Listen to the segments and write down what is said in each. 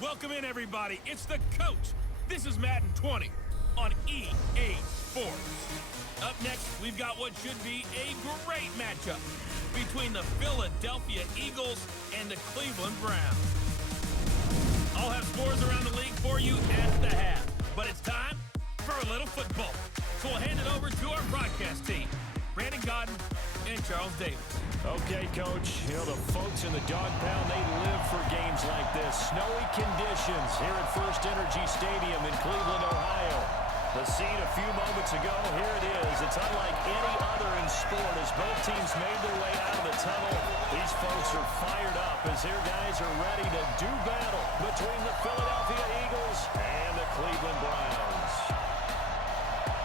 Welcome in, everybody. It's the coach. This is Madden 20 on EA Sports. Up next, we've got what should be a great matchup between the Philadelphia Eagles and the Cleveland Browns. I'll have scores around the league for you at the half, but it's time for a little football. So we'll hand it over to our broadcast team, Brandon Godden and Charles Davis. Okay, Coach, you know the folks in the dog pound, they live for games like this. Snowy conditions here at First Energy Stadium in Cleveland, Ohio. The scene a few moments ago, here it is. It's unlike any other in sport as both teams made their way out of the tunnel. These folks are fired up as their guys are ready to do battle between the Philadelphia Eagles and the Cleveland Browns.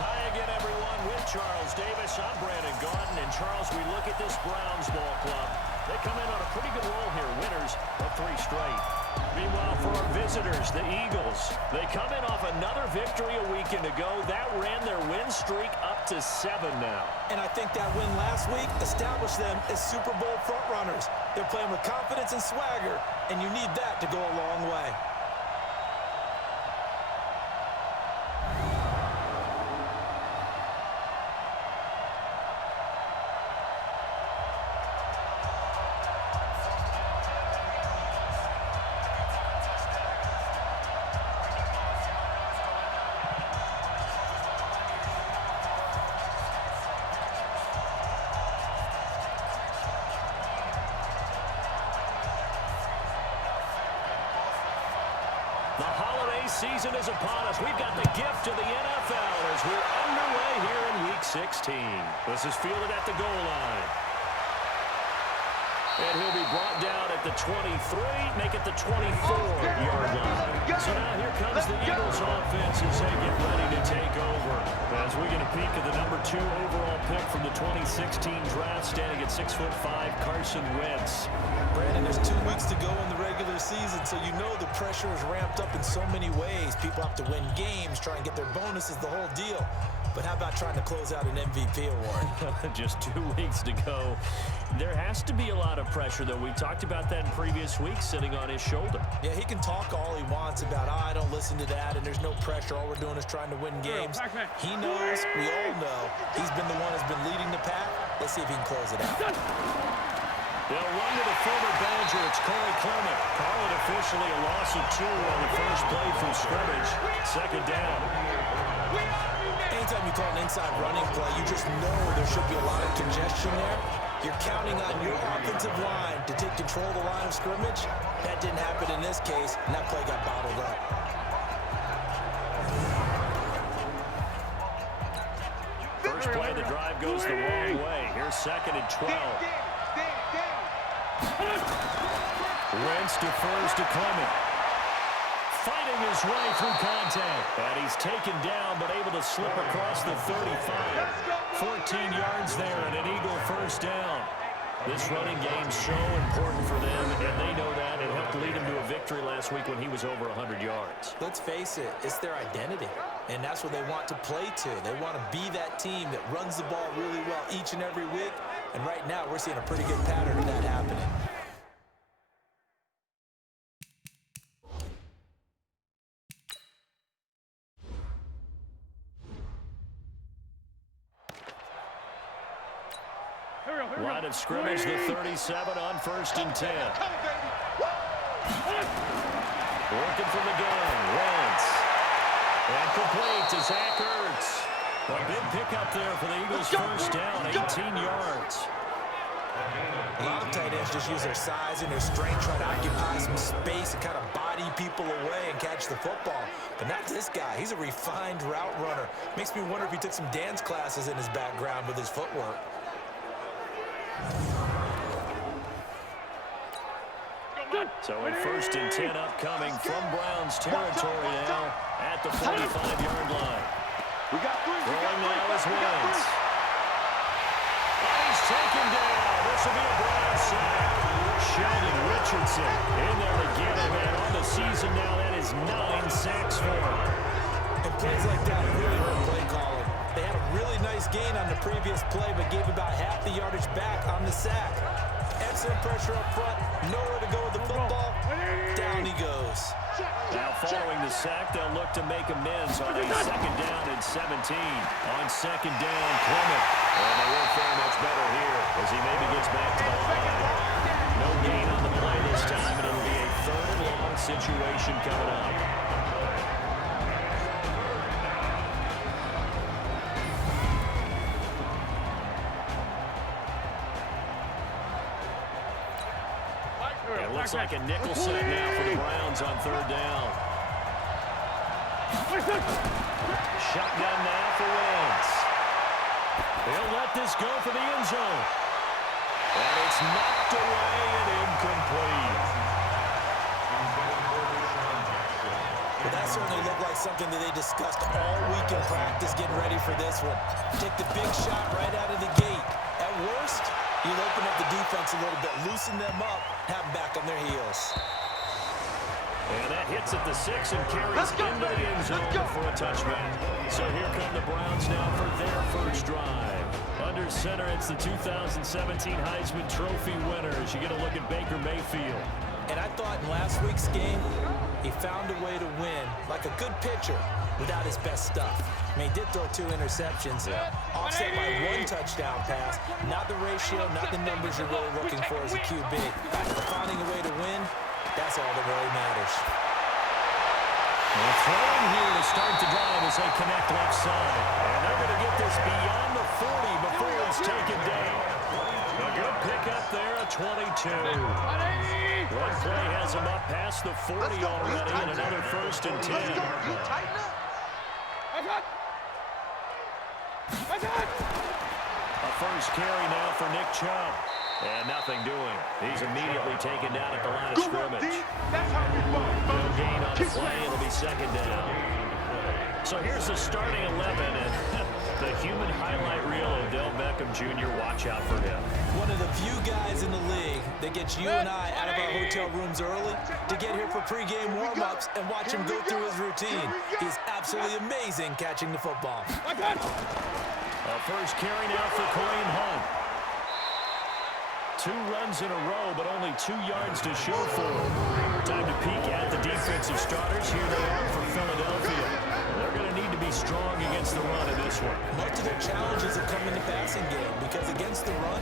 Hi again, everyone, with Charles Davis. I'm Brandon Godden, and Charles, we look at this Browns ball club. They come in on a pretty good roll here, winners of 3 straight. Meanwhile, for our visitors, the Eagles, they come in off another victory a weekend ago. That ran their win streak up to 7 now. And I think that win last week established them as Super Bowl frontrunners. They're playing with confidence and swagger, and you need that to go a long way. The holiday season is upon us. We've got the gift of the NFL as we're underway here in Week 16. This is fielded at the goal line. And he'll be brought down at the 23, make it the 24-yard line. So now here comes the Eagles offense as they get ready to take over. As we get a peek at the number 2 overall pick from the 2016 draft, standing at 6'5", Carson Wentz. Brandon, there's 2 weeks to go in the regular season, so you know the pressure is ramped up in so many ways. People have to win games, try and get their bonuses, the whole deal. But how about trying to close out an MVP award? Just 2 weeks to go. There has to be a lot of pressure, though. We talked about that in previous weeks, sitting on his shoulder. Yeah, he can talk all he wants about, I don't listen to that, and there's no pressure. All we're doing is trying to win games. He knows, we all know, he's been the one who's been leading the pack. Let's see if he can close it out. They'll run to the former Badger. It's Corey Clement. Call it officially a loss of 2 on the first play from scrimmage. Second down. Anytime you call an inside running play, you just know there should be a lot of congestion there. You're counting on your offensive line to take control of the line of scrimmage. That didn't happen in this case, and that play got bottled up. First play of the drive goes the wrong way. Here's 2nd and 12. Wentz defers to Clement. Fighting his way through contact. And he's taken down, but able to slip across the 35. 14 yards there and an Eagle first down. This running game's so important for them, and they know that. It helped lead him to a victory last week when he was over 100 yards. Let's face it, it's their identity, and that's what they want to play to. They want to be that team that runs the ball really well each and every week, and right now we're seeing a pretty good pattern of that happening. Line of scrimmage, the 37 on 1st and 10. Working from the gun, Wentz. And complete to Zach Ertz. A big pickup there for the Eagles' first down, 18 yards. A lot of tight ends just use their size and their strength, try to occupy some space and kind of body people away and catch the football. But not this guy. He's a refined route runner. Makes me wonder if he took some dance classes in his background with his footwork. So a 1st and 10 upcoming from Browns territory now at the 45-yard line. Throwing now is Wentz. And he's taken down. This will be a Browns sack. Sheldon Richardson in there to get him. And on the season now, that is 9 sacks for him. And plays like that really hurt play calling. They had a really nice gain on the previous play, but gave about half the yardage back on the sack. Excellent pressure up front. Nowhere to go with the football. Down he goes. sack, they'll look to make amends on a 2nd down and 17. On 2nd down, Clement. And they won't fare much better here as he maybe gets back to the line. No gain on the play this time, and it'll be a 3rd and long situation coming up. It looks like a nickel set now for the Browns on 3rd down. Shotgun now for Wentz. They'll let this go for the end zone. And it's knocked away and incomplete. Well, that certainly looked like something that they discussed all week in practice getting ready for this one. Take the big shot right out of the gate. At worst, you'll open up the defense a little bit, loosen them up, have them back on their heels. And that hits at the 6 and carries into the end zone for a touchback. So here come the Browns now for their first drive. Under center, it's the 2017 Heisman Trophy winner as you get a look at Baker Mayfield. And I thought in last week's game, he found a way to win like a good pitcher without his best stuff. I mean, he did throw 2 interceptions, offset by 1 touchdown pass. Not the ratio, not the numbers you're really looking for as a QB. But finding a way to win, that's all that really matters. They're throwing here to start the drive as they connect left side. And they're going to get this beyond the 40 before it's taken down. A good pickup there, a 22. One play has him up past the 40 already, and another 1st and 10. A first carry now for Nick Chubb. And nothing doing. He's immediately taken down at the line of scrimmage. No gain on the play. It'll be 2nd down. So here's the starting 11, and the human highlight reel of Odell Beckham Jr. Watch out for him. One of the few guys in the league that gets you and I out of our hotel rooms early to get here for pregame warm-ups and watch him go through his routine. He's absolutely amazing catching the football. A first carry now for Kareem Hunt. 2 runs in a row, but only 2 yards to show for it. Time to peek at the defensive starters. Here they are for Philadelphia. They're going to need to be strong against the run in this one. Most of their challenges have come in the passing game because against the run,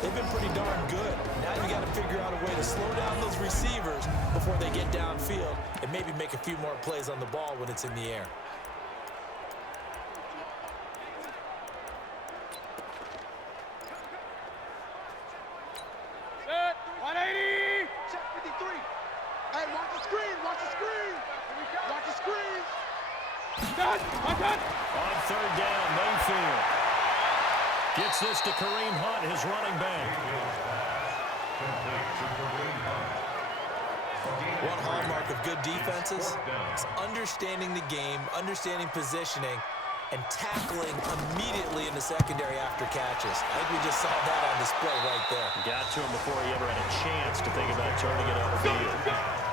they've been pretty darn good. Now you got to figure out a way to slow down those receivers before they get downfield and maybe make a few more plays on the ball when it's in the air. On 3rd down, Mayfield gets this to Kareem Hunt, his running back. One hallmark of good defenses is understanding the game, understanding positioning, and tackling immediately in the secondary after catches. I think we just saw that on display right there. Got to him before he ever had a chance to think about turning it upfield.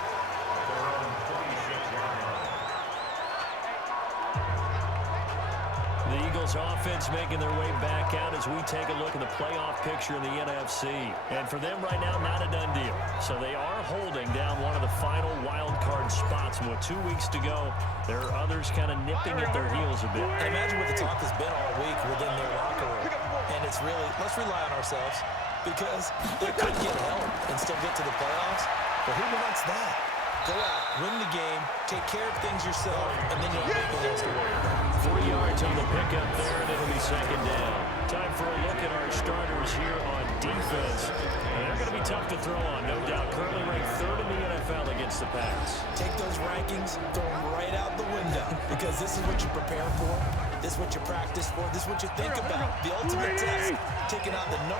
The Eagles offense making their way back out as we take a look at the playoff picture in the NFC. And for them right now, not a done deal. So they are holding down one of the final wild card spots. And with 2 weeks to go, there are others kind of nipping at their heels a bit. And imagine what the talk has been all week within their locker room. And it's really, let's rely on ourselves because they could get help and still get to the playoffs. But who wants that? Go out, win the game, take care of things yourself, and then you have anything else to worry about. 3 yards on the pickup there, and it'll be 2nd down. Time for a look at our starters here on defense. And they're going to be tough to throw on, no doubt. Currently ranked 3rd in the NFL against the pass. Take those rankings, throw them right out the window, because this is what you prepare for. This is what you practice for. This is what you think about. The ultimate test, taking on the #1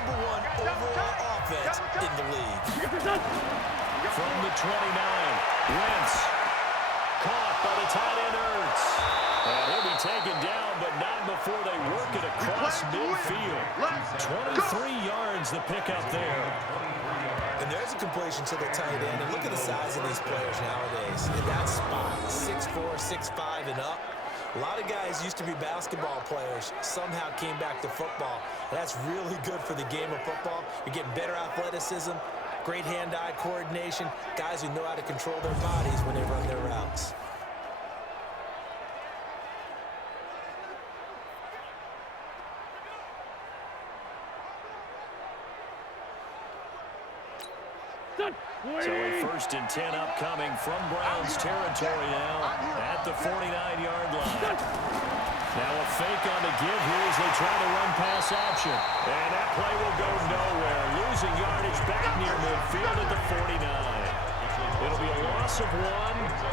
overall offense in the league. From the 29, Wentz caught by the tight end Ertz. And he'll be taken down, but not before they work it across midfield. 23 yards the pickup there. And there's a completion to the tight end. And look at the size of these players nowadays. In that spot, 6'4", 6'5", and up. A lot of guys used to be basketball players, somehow came back to football. And that's really good for the game of football. You're getting better athleticism, great hand-eye coordination, guys who know how to control their bodies when they run their routes. So a 1st and 10 upcoming from Browns territory now at the 49-yard line. Now a fake on the give here as they try to run pass option. And that play will go nowhere. Losing yardage back near midfield at the 49. It'll be a loss of 1,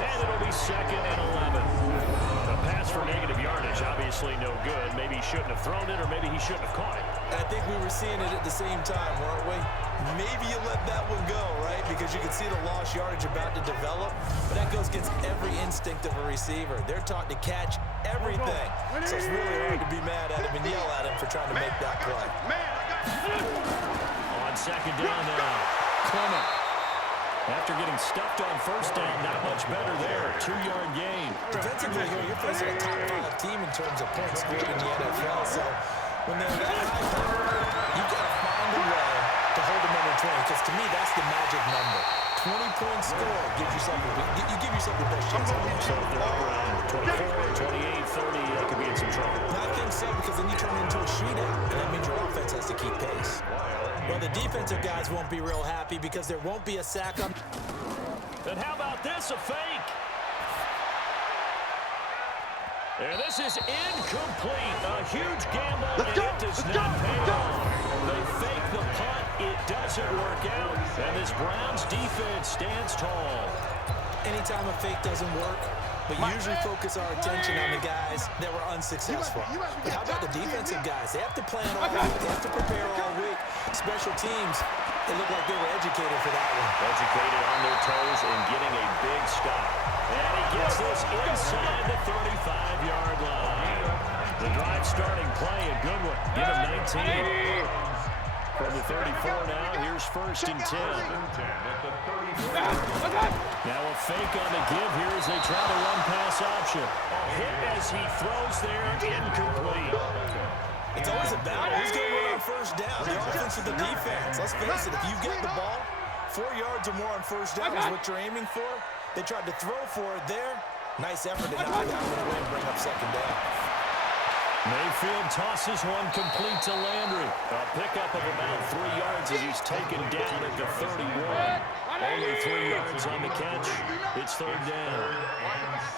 and it'll be 2nd and 11. A pass for negative yardage, obviously no good. Maybe he shouldn't have thrown it, or maybe he shouldn't have caught it. And I think we were seeing it at the same time, weren't we? Maybe you let that one go, right? Because you can see the lost yardage about to develop. But that goes against every instinct of a receiver. They're taught to catch everything. So it's really hard to be mad at him and yell at him for trying to make that play. On 2nd down now, Clement. After getting stuffed on 1st down, not much better there. 2-yard gain. Defensively here, you're facing a top 5 team in terms of points scored in the NFL. So when they're that high, you've got to find a way to hold them under 20. Because to me, that's the magic number. 20 points scored gives you something. You give yourself the best chance. So if they're up around 24, 28, 30, they could be in some trouble. I think so, because then you turn it into a shootout, and that means your offense has to keep pace. Well, the defensive guys won't be real happy because there won't be a sack on. And how about this, a fake? And this is incomplete. A huge gamble, and it does not pay off. They fake the punt. It doesn't work out. And this Browns defense stands tall. Anytime a fake doesn't work, we usually focus our attention on the guys that were unsuccessful. But how about the defensive guys? They have to plan all week. They have to prepare all week. Special teams, they look like they were educated for that one. Educated on their toes and getting a big stop. And he gets this inside the 35-yard line. The drive starting play, a good one. Give him 19. From the 34 now, here's 1st and 10. Now a fake on the give here as they try to run pass option. A hit as he throws there, incomplete. It's always a battle. Who's going to win on 1st down? The offense or the defense? Let's face it, if you get the ball, 4 yards or more on 1st down is what you're aiming for. They tried to throw for it there. Nice effort to knock that one away and bring up 2nd down. Mayfield tosses one complete to Landry. A pickup of about 3 yards as he's taken down at the 31. Only 3 yards on the catch. It's 3rd down.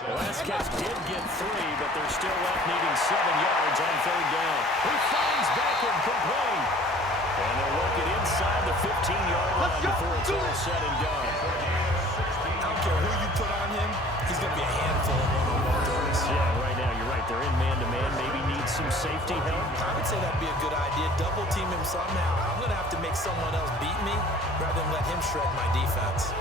The last catch did get 3, but they're still left needing 7 yards on 3rd down. He finds Beckham complete. And they'll work it inside the 15-yard line before it's all said and done. I don't care who you put on him, he's going to be a handful of one-on-one throws. Yeah, right now, you're right. They're in man-to-man. Maybe need some safety help. I would say that'd be a good idea. Double team him somehow. I'm going to have to make someone else beat me rather than let him shred my defense.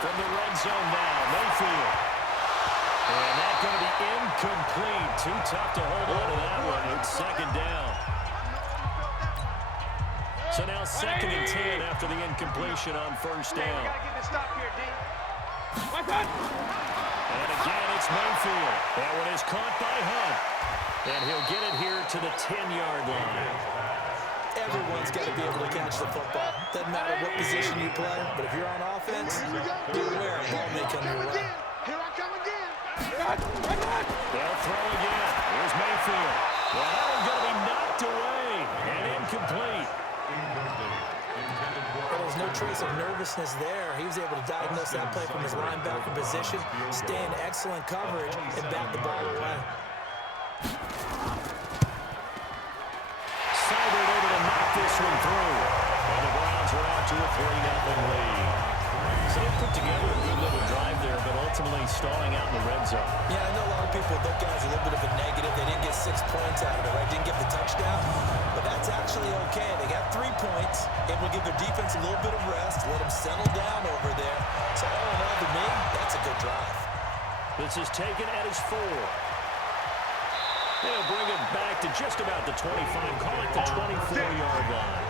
From the red zone now, Mayfield. And that's going to be incomplete. Too tough to hold on to that one. It's 2nd down. So now 2nd and 10 after the incompletion on 1st down. And again, it's Mayfield. That one is caught by Hunt. And he'll get it here to the 10-yard line. Everyone's got to be able to catch the football. Doesn't matter what position you play, but if you're on offense, be aware a ball may come your way. They'll throw again. Here's Mayfield. Well, that one's going to be knocked away and incomplete. Well, there's no trace of nervousness there. He was able to diagnose that play from his linebacker position, stay in excellent coverage, and bat the ball away. Seibert able to knock this one through. And the Browns are out to a 3-0 lead. So they put together a good little drive there, but ultimately stalling out in the red zone. Yeah, I know a lot of people look at it as a little bit of a negative. They didn't get 6 points out of it, right? Didn't get the touchdown. But that's actually okay. They got 3 points. It will give their defense a little bit of rest, let them settle down over there. So all in all, to me, that's a good drive. This is taken at his 4. They'll bring it back to just about the 25. Call it the 24-yard line.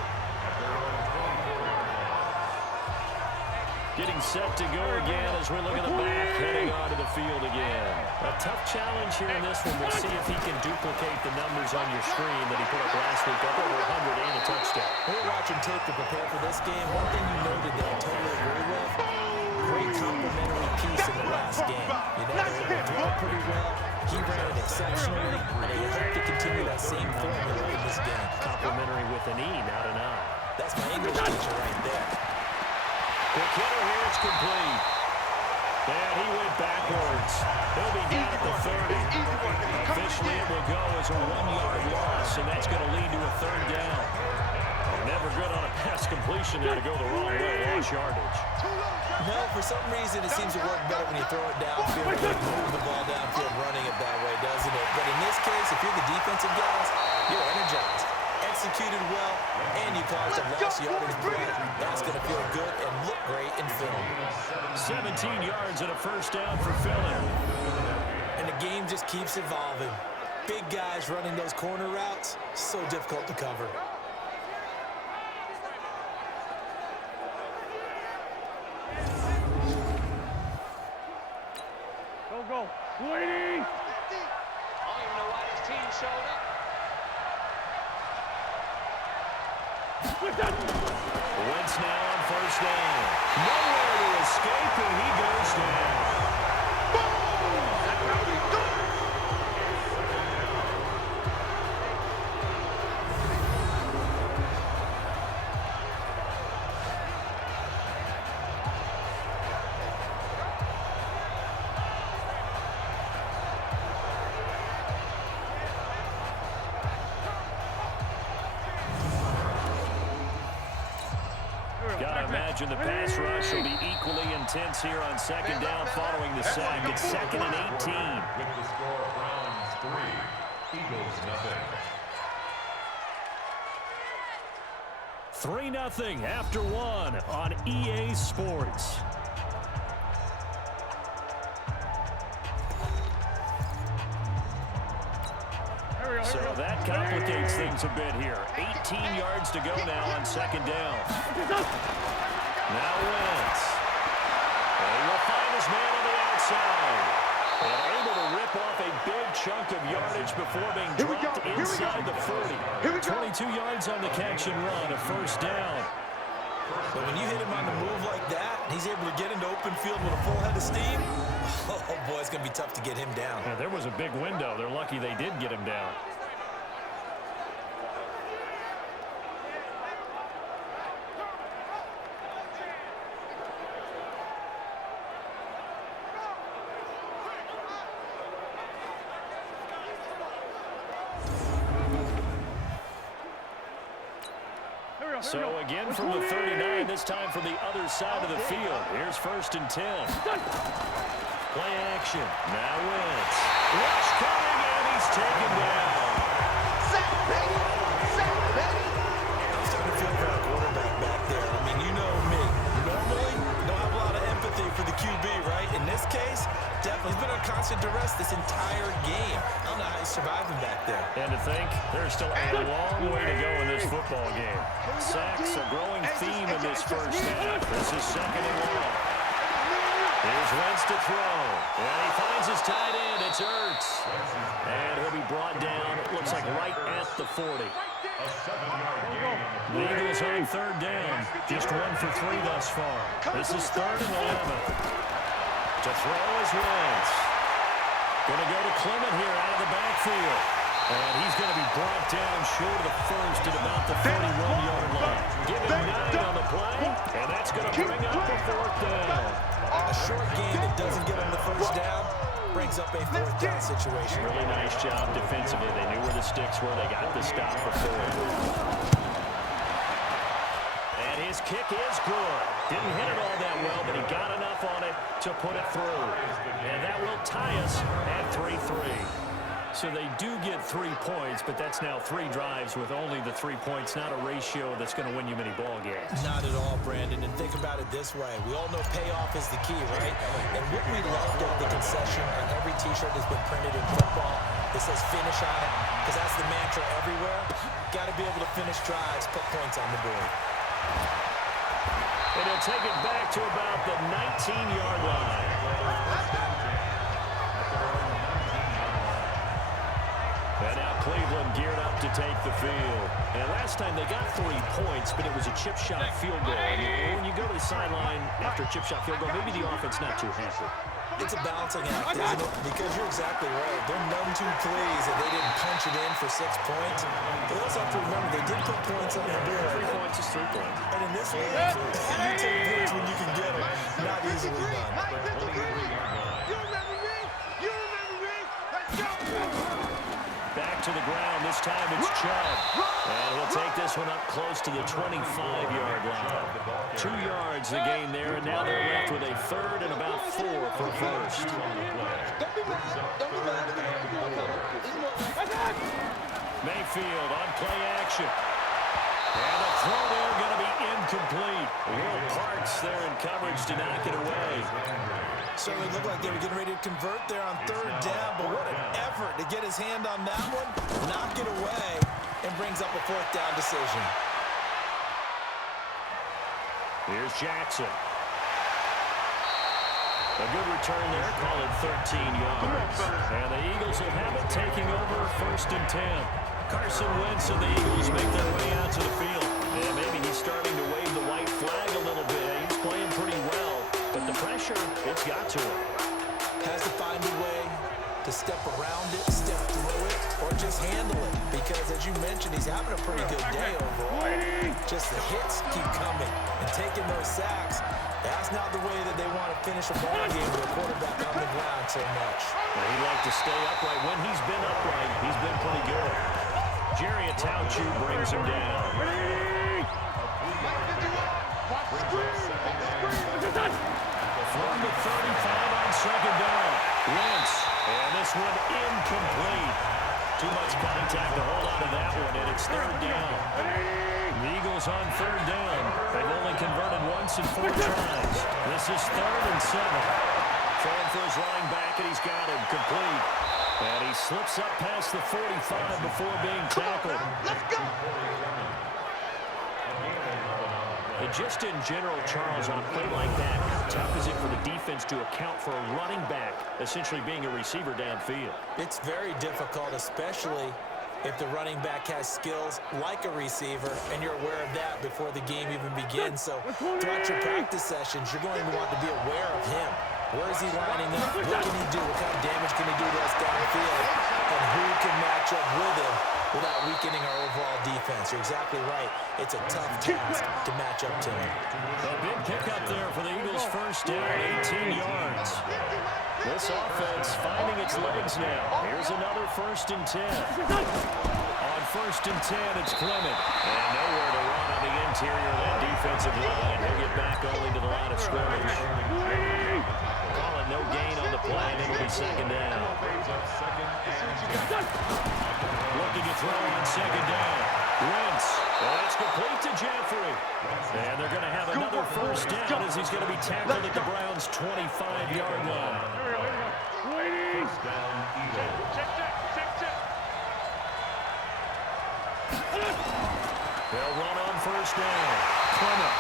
Getting set to go again as we look at the back, heading onto the field again. A tough challenge here in this one. We'll see if he can duplicate the numbers on your screen that he put up last week, up over 100 and a touchdown. We're watching tape to prepare for this game. One thing you noted that I totally agree with, great complementary piece in the last game. You know, they were throwing pretty well. He ran it exceptionally, and they hope to continue that same formula in this game. Complimentary with an E, not an I. That's my English teacher right there. Quick hitter here, it's complete. And he went backwards. He'll be down at the 30. Officially, it will go as a 1-yard loss, and that's going to lead to a third down. Never good on a pass completion there to go the wrong way. Lost yardage. No, for some reason, it seems to work better when you throw it downfield and move the ball downfield running it that way, doesn't it? But in this case, if you're the defensive guys, you're energized. Executed well, and you caused a lost yardage play. That's going to feel good and look great in film. 17 yards and a first down for Philly. And the game just keeps evolving. Big guys running those corner routes, so difficult to cover. Go. Lady! I don't even know why this team showed up. Wentz now on first down. Nowhere to escape, and he goes down. Gotta imagine the pass rush will be equally intense here on second down following the sack. It's 2nd and 18. With the score, Browns 3, Eagles 0. 3-0 after 1 on EA Sports. So that complicates things a bit here. 18 yards to go now on second down. Now Wentz. And he will find his man on the outside. And able to rip off a big chunk of yardage before being dropped inside the 40. 22 yards on the catch and run, a first down. But when you hit him on the move like that, he's able to get into open field with a full head of steam. Oh, boy, it's going to be tough to get him down. Yeah, there was a big window. They're lucky they did get him down. So again from the 39, this time from the other side of the field. Here's 1st and 10. Play action. Now Wentz. Rush coming, and he's taken down. I'm starting to feel for the quarterback back there. I mean, you know me. Normally, don't have a lot of empathy for the QB, right? In this case, definitely he's been on constant duress this entire game. I don't know how he's surviving back there. And to think, there's still a long way to go in this football game. Sacks, a growing theme in this first half. This is 2nd and 1. Here's Wentz to throw. And he finds his tight end. It's Ertz. And he'll be brought down, it looks like right at the 40. The Eagles on 3rd down. Just 1 for 3 thus far. This is 3rd and 11. To throw is Wentz. Going to go to Clement here out of the backfield. And he's going to be brought down short of the first at about the 41-yard line. Give him 9 on the play, and that's going to bring up a 4th down. A short game that doesn't get him the first down brings up a 4th down situation. Really nice job defensively. They knew where the sticks were. They got the stop before. And his kick is good. Didn't hit it all that well, but he got enough on it to put it through. And that will tie us at 3-3. So they do get 3 points, but that's now 3 drives with only the 3 points, not a ratio that's going to win you many ball games. Not at all, Brandon. And think about it this way. We all know payoff is the key, right? And what we loved at the concession on every T-shirt that's been printed in football, it says finish on it, because that's the mantra everywhere. Got to be able to finish drives, put points on the board. And he'll take it back to about the 19-yard line. And now Cleveland geared up to take the field. And last time they got 3 points, but it was a chip shot field goal. And when you go to the sideline after a chip shot field goal, maybe the offense not too happy. It's a balancing act, isn't it? Because you're exactly right. They're none too pleased that they didn't punch it in for 6 points. They also have to remember they did put points on the board. 3 points is 3 points. And in this league, you take points when you can get them. Not easily done. Back to the ground. This time it's Chubb. And he'll take this one up close to the 25-yard line. 2 yards the gain there, and now they're left with a third and about 4 for first. Mayfield on play action. And the throw there going to be incomplete. Will Parks there in coverage to knock it away. Certainly looked like they were getting ready to convert there on 3rd down, but what an effort to get his hand on that one, knock it away, and brings up a 4th down decision. Here's Jackson. A good return there, call it 13 yards. And the Eagles will have it taking over 1st and 10. Carson Wentz and the Eagles make their way out to the field. And maybe he's starting to wave the white flag a little bit. He's playing pretty well, but the pressure, it's got to him. Has to find a way to step around it, step through it, or just handle it. Because as you mentioned, he's having a pretty good day overall. Just the hits keep coming and taking those sacks. That's not the way that they want to finish a ball game with a quarterback on the ground so much. Well, he'd like to stay upright. When he's been upright, he's been pretty good. Jerry Atauchu brings him down. From the 35 on 2nd down. Wentz. And this one incomplete. Too much contact to hold on to that one, and it's 3rd down. The Eagles on 3rd down. They've only converted once in 4 tries. This is 3rd and 7. Throwing for his running back, and he's got him complete. And he slips up past the 45 before being tackled. Let's go! And just in general, Charles, on a play like that, how tough is it for the defense to account for a running back essentially being a receiver downfield? It's very difficult, especially if the running back has skills like a receiver, and you're aware of that before the game even begins. So throughout your practice sessions, you're going to want to be aware of him. Where is he lining up? What can he do? What kind of damage can he do to us downfield? And who can match up with him without weakening our overall defense? You're exactly right. It's a tough task to match up to him. A big pickup there for the Eagles' 1st down, 18 yards. This offense finding its legs now. Here's another 1st and 10. On 1st and 10, it's Clement. And nowhere to run on the interior of that defensive line. He'll get back only to the line of scrimmage. Call it no gain on the play, and it'll be 2nd down. Looking to throw on 2nd down. Wentz. And it's complete to Jeffrey. And they're going to have another 1st down as he's going to be tackled at the Browns' 25-yard line. First down, Eagles. They'll run on 1st down. Clement.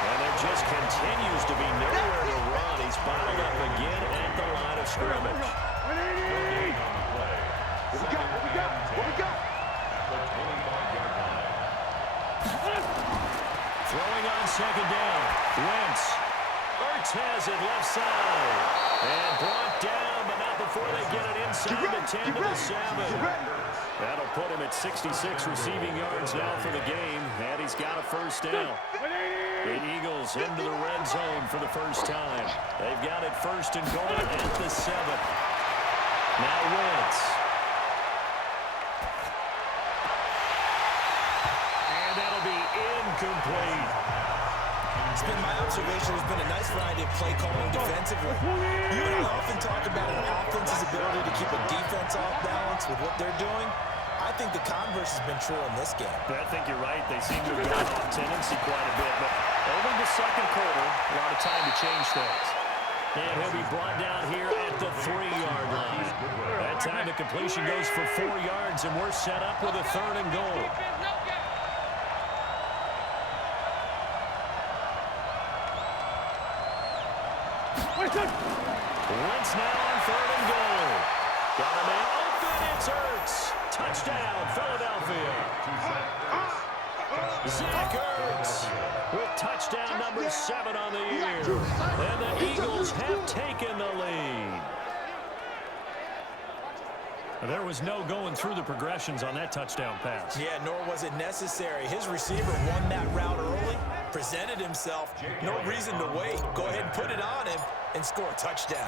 And there just continues to be nowhere to run. He's bottled up again at the line of scrimmage. What we got? Throwing on 2nd down. Wentz. Ertz has it left side. And brought down, but not before they get it inside the 10 to the 7. That'll put him at 66 receiving yards now for the game. And he's got a 1st down. The Eagles into the red zone for the first time. They've got it 1st and goal at the 7. Now Wentz. And that'll be incomplete. It's been my observation there's been a nice variety of play calling defensively. You and I often talk about an offense's ability to keep a defense off balance with what they're doing. I think the converse has been true in this game. I think you're right. They seem to have gone off tendency quite a bit, but over the 2nd quarter, a lot of time to change things. And he'll be brought down here at the 3-yard line. That time the completion goes for 4 yards, and we're set up with a 3rd and goal. Wentz now on 3rd and goal. Got a man open, it's Ertz. Touchdown, Philadelphia. Zach Ertz with touchdown number 7 on the year. And the Eagles have taken the lead. There was no going through the progressions on that touchdown pass. Yeah, nor was it necessary. His receiver won that route early, presented himself. No reason to wait. Go ahead and put it on him and score a touchdown.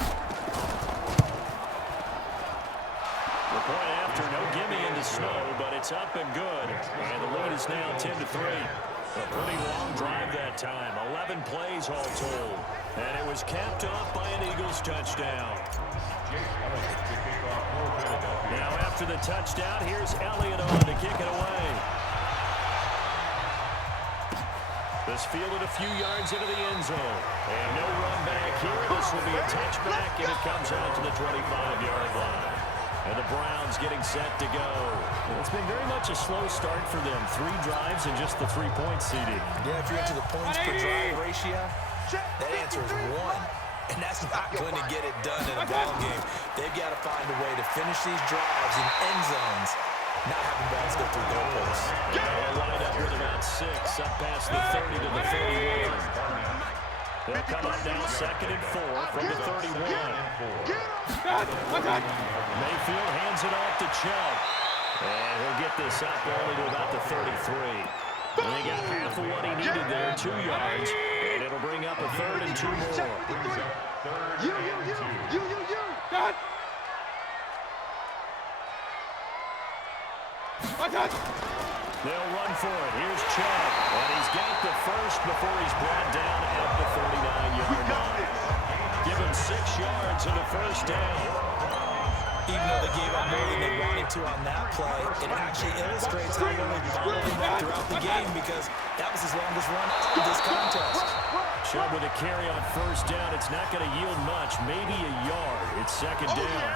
The point after, no gimme in the snow, but it's up and good. And the lead is now 10-3. A pretty long drive that time. 11 plays all told. And it was capped off by an Eagles touchdown. Now after the touchdown, here's Elliott on to kick it away. This fielded a few yards into the end zone. And no run back here. This will be a touchback, and it comes out to the 25-yard line. And the Browns getting set to go. It's been very much a slow start for them. 3 drives and just the 3-point seeding. Yeah, if you're into the points per drive ratio, that answer is 1. And that's not going to get it done in a ball game. They've got to find a way to finish these drives in end zones, not having balls go through goalposts. They'll line up with about 6, up past the 30 to the 31. They'll come up now 2nd and 4 from the 31. Mayfield hands it off to Chubb. And he'll get this up only to about the 33. And they got half of what he needed there, 2 yards. And it'll bring up a 3rd and 2 more. They'll run for it. Here's Chubb. And he's got the first before he's brought down at the 39-yard line. Give him 6 yards and a first down. Even though they gave up more than they wanted to on that play, it actually illustrates how well they followed him up throughout the game because that was his longest run of this contest. Chubb with a carry on first down. It's not going to yield much, maybe a yard. It's 2nd down.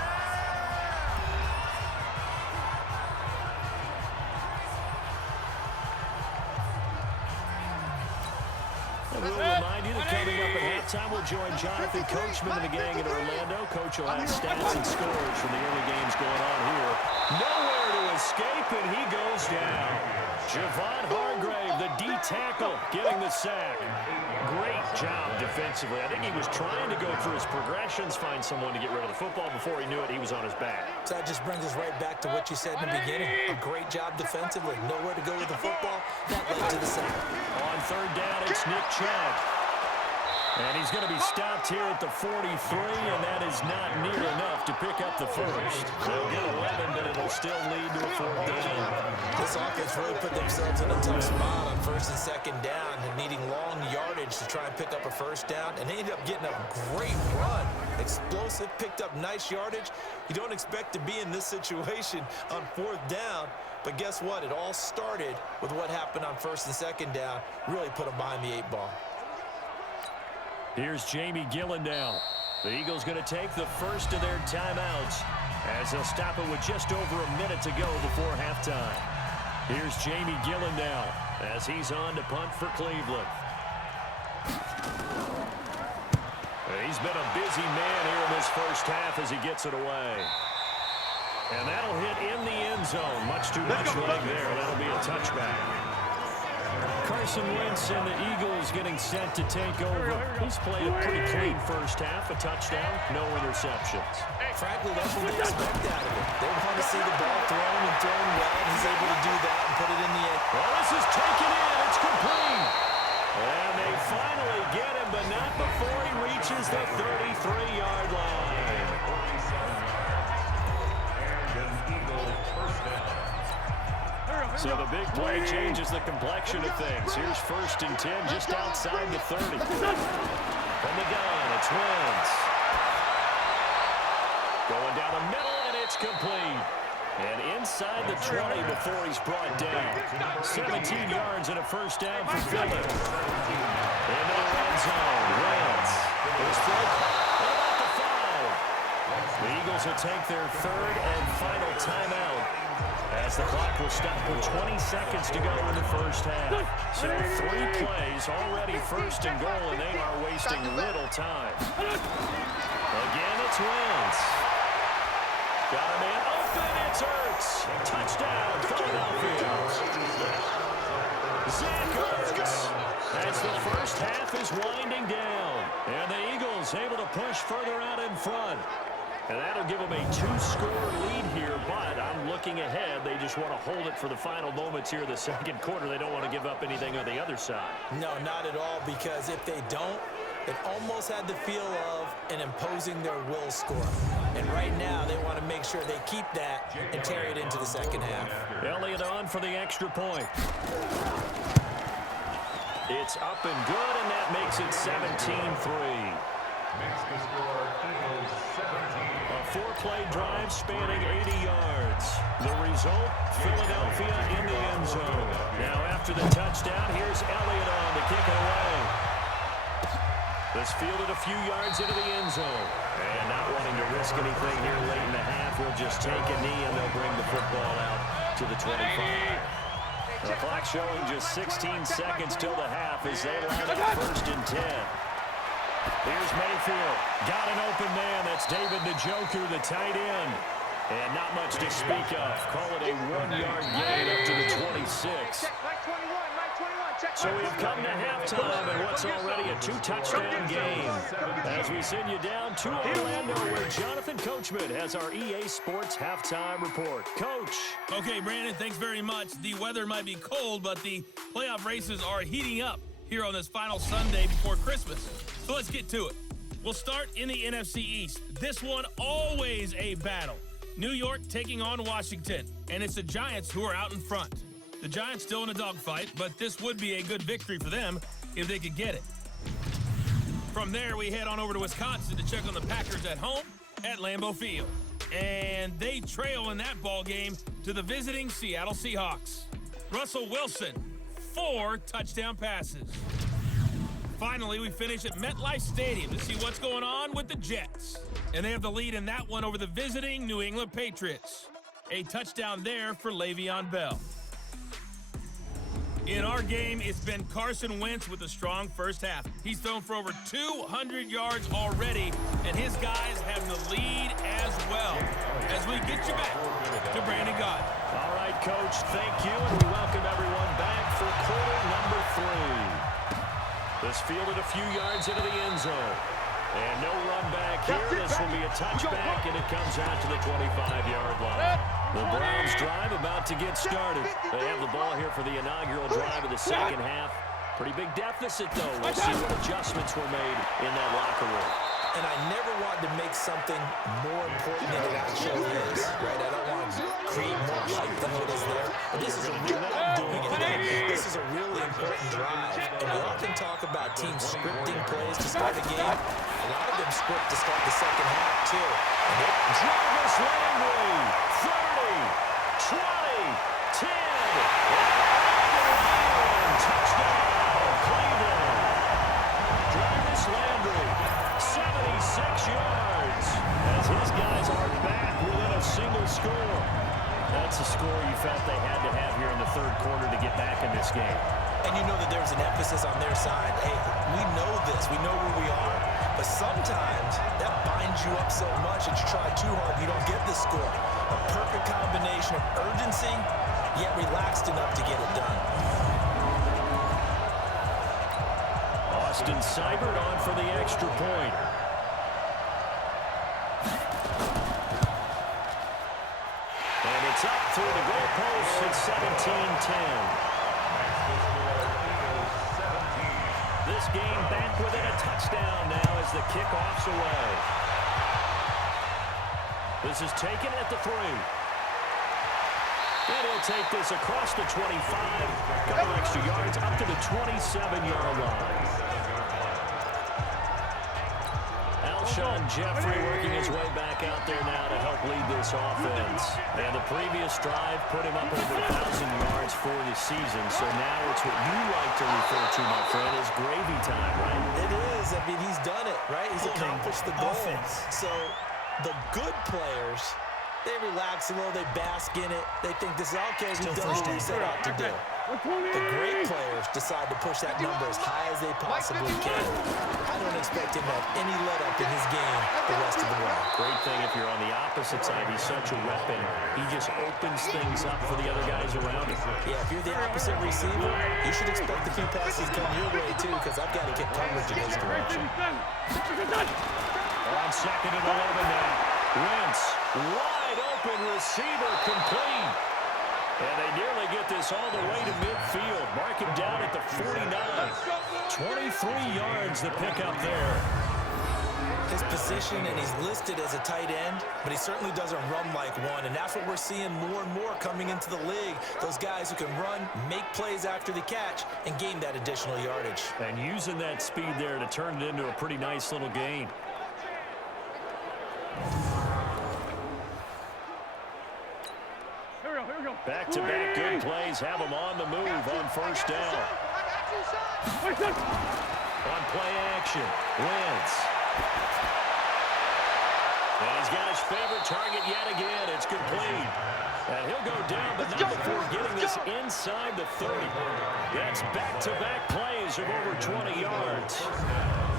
We'll remind you that coming up at halftime, we'll join Jonathan Coachman and the gang in Orlando. Coach will have stats and scores from the early games going on here. Nowhere to escape, and he goes down. Javon Hargrave, the D-tackle, getting the sack. Great job defensively. I think he was trying to go through his progressions, find someone to get rid of the football. Before he knew it, he was on his back. So that just brings us right back to what you said in the beginning. A great job defensively. Nowhere to go with the football. That led to the sack. On 3rd down, it's Nick Chubb. And he's going to be stopped here at the 43, and that is not near enough to pick up the first. They'll get 11, but it'll still lead to a 4th down. This offense really put themselves in a tough spot on 1st and 2nd down and needing long yardage to try and pick up a first down, and they ended up getting a great run. Explosive, picked up nice yardage. You don't expect to be in this situation on 4th down, but guess what? It all started with what happened on 1st and 2nd down. Really put them behind the 8 ball. Here's Jamie Gillen-Down. The Eagles going to take the first of their timeouts as they'll stop it with just over a minute to go before halftime. Here's Jamie Gillen-Down as he's on to punt for Cleveland. He's been a busy man here in this first half as he gets it away. And that'll hit in the end zone. Much too much leg there. That'll be a touchback. Carson Wentz and the Eagles getting set to take over. He's played a pretty clean first half, a touchdown, no interceptions. Frankly, that's what they expect out of him. They want to see the ball thrown and thrown well, and he's able to do that and put it in the end. Well, this is taken in. It's complete. And they finally get him, but not before he reaches the 33-yard line. So the big play changes the complexion of things. Here's 1st and 10 just outside the 30. From the gun, it's Wentz. Going down the middle, and it's complete. And inside the 20 before he's brought down. 17 yards and a first down for Philly. Into the red zone, Wentz. There's Fred. What about the foul? The Eagles will take their 3rd and final timeout as the clock will stop with 20 seconds to go in the first half. So 3 plays, already 1st and goal, and they are wasting little time. Again, it's Wentz. Got a man open, it's It's Ertz. Touchdown, Philadelphia. Zach Ertz. As the first half is winding down. And the Eagles able to push further out in front. And that'll give them a 2-score lead here, but I'm looking ahead. They just want to hold it for the final moments here in the second quarter. They don't want to give up anything on the other side. No, not at all, because if they don't, it almost had the feel of an imposing their will score. And right now, they want to make sure they keep that and carry it into the second half. Elliott on for the extra point. It's up and good, and that makes it 17-3. Makes the score Eagles 17. A 4-play drive spanning 80 yards. The result, Philadelphia in the end zone. Now after the touchdown, here's Elliott on to kick it away. This fielded a few yards into the end zone. And not wanting to risk anything here late in the half, we'll just take a knee and they'll bring the football out to the 25. The clock showing just 16 seconds till the half as they line up 1st and 10. Here's Mayfield. Got an open man. That's David Njoku, the tight end. And not much to speak of. Call it a 1-yard gain up to the 26. So we've come to halftime in what's already a 2-touchdown game. As we send you down to Orlando, where Jonathan Coachman has our EA Sports halftime report. Coach. Okay, Brandon, thanks very much. The weather might be cold, but the playoff races are heating up here on this final Sunday before Christmas. So let's get to it. We'll start in the NFC East. This one always a battle. New York taking on Washington, and it's the Giants who are out in front. The Giants still in a dogfight, but this would be a good victory for them if they could get it. From there, we head on over to Wisconsin to check on the Packers at home at Lambeau Field. And they trail in that ball game to the visiting Seattle Seahawks. Russell Wilson, 4 touchdown passes. Finally, we finish at MetLife Stadium to see what's going on with the Jets. And they have the lead in that one over the visiting New England Patriots. A touchdown there for Le'Veon Bell. In our game, it's been Carson Wentz with a strong first half. He's thrown for over 200 yards already, and his guys have the lead as well. As we get you back to Brandon Gott. All right, Coach, thank you, and we welcome everyone back for quarter number 3. This fielded a few yards into the end zone. And no run back here. This will be a touchback, and it comes out to the 25-yard line. The Browns drive about to get started. They have the ball here for the inaugural drive of the second half. Pretty big deficit, though. We'll see what adjustments were made in that locker room. And I never want to make something more important than it actually is, right? I don't want to create more hype than what is there. But this is a this is a really important drive. And we often talk about teams scripting plays to start a game. A lot of them script to start the second half, too. Jarvis Landry, 30, 20, 10. Touchdown, Cleveland. Jarvis Landry, 76 yards. As his guys are back within a single score. That's a score you felt they had to have here in the third quarter to get back in this game. And you know that there's an emphasis on their side. Hey, we know this. We know where we are. But sometimes that binds you up so much that you try too hard, you don't get the score. A perfect combination of urgency, yet relaxed enough to get it done. Austin Seibert on for the extra point. And it's up through the goalpost. It's 17-10. This game back within a touchdown now as the kickoff's away. This is taken at the 3. And he'll take this across the 25. A couple extra yards up to the 27-yard line. Alshon Jeffrey working his way back out there now to help lead this offense. And the previous drive put him up over 1,000 yards for the season. So now it's what you like to refer to, my friend, as gravy time, right? It is. I mean, he's done it, right? He's accomplished the goal. So the good players, they relax a little, they bask in it. They think this is okay, we've done what we set out to do. The great players decide to push that number as high as they possibly can. I don't expect him to have any let-up in his game the rest of the way. Great thing if you're on the opposite side. He's such a weapon. He just opens things up for the other guys around him. Yeah, if you're the opposite receiver, you should expect a few passes come your way, too, because I've got to get coverage in his direction. On 2nd and 11 now. Wentz, wide open receiver, complete. And they nearly get this all the way to midfield. Mark him down at the 49. 23 yards the pickup there. His position, and he's listed as a tight end, but he certainly doesn't run like one, and that's what we're seeing more and more coming into the league. Those guys who can run, make plays after the catch, and gain that additional yardage. And using that speed there to turn it into a pretty nice little gain. Back-to-back good plays have him on the move on 1st down. On play action, Wentz. And he's got his favorite target yet again. It's complete. And he'll go down, but not before getting this inside the 30. That's back-to-back plays of over 20 yards.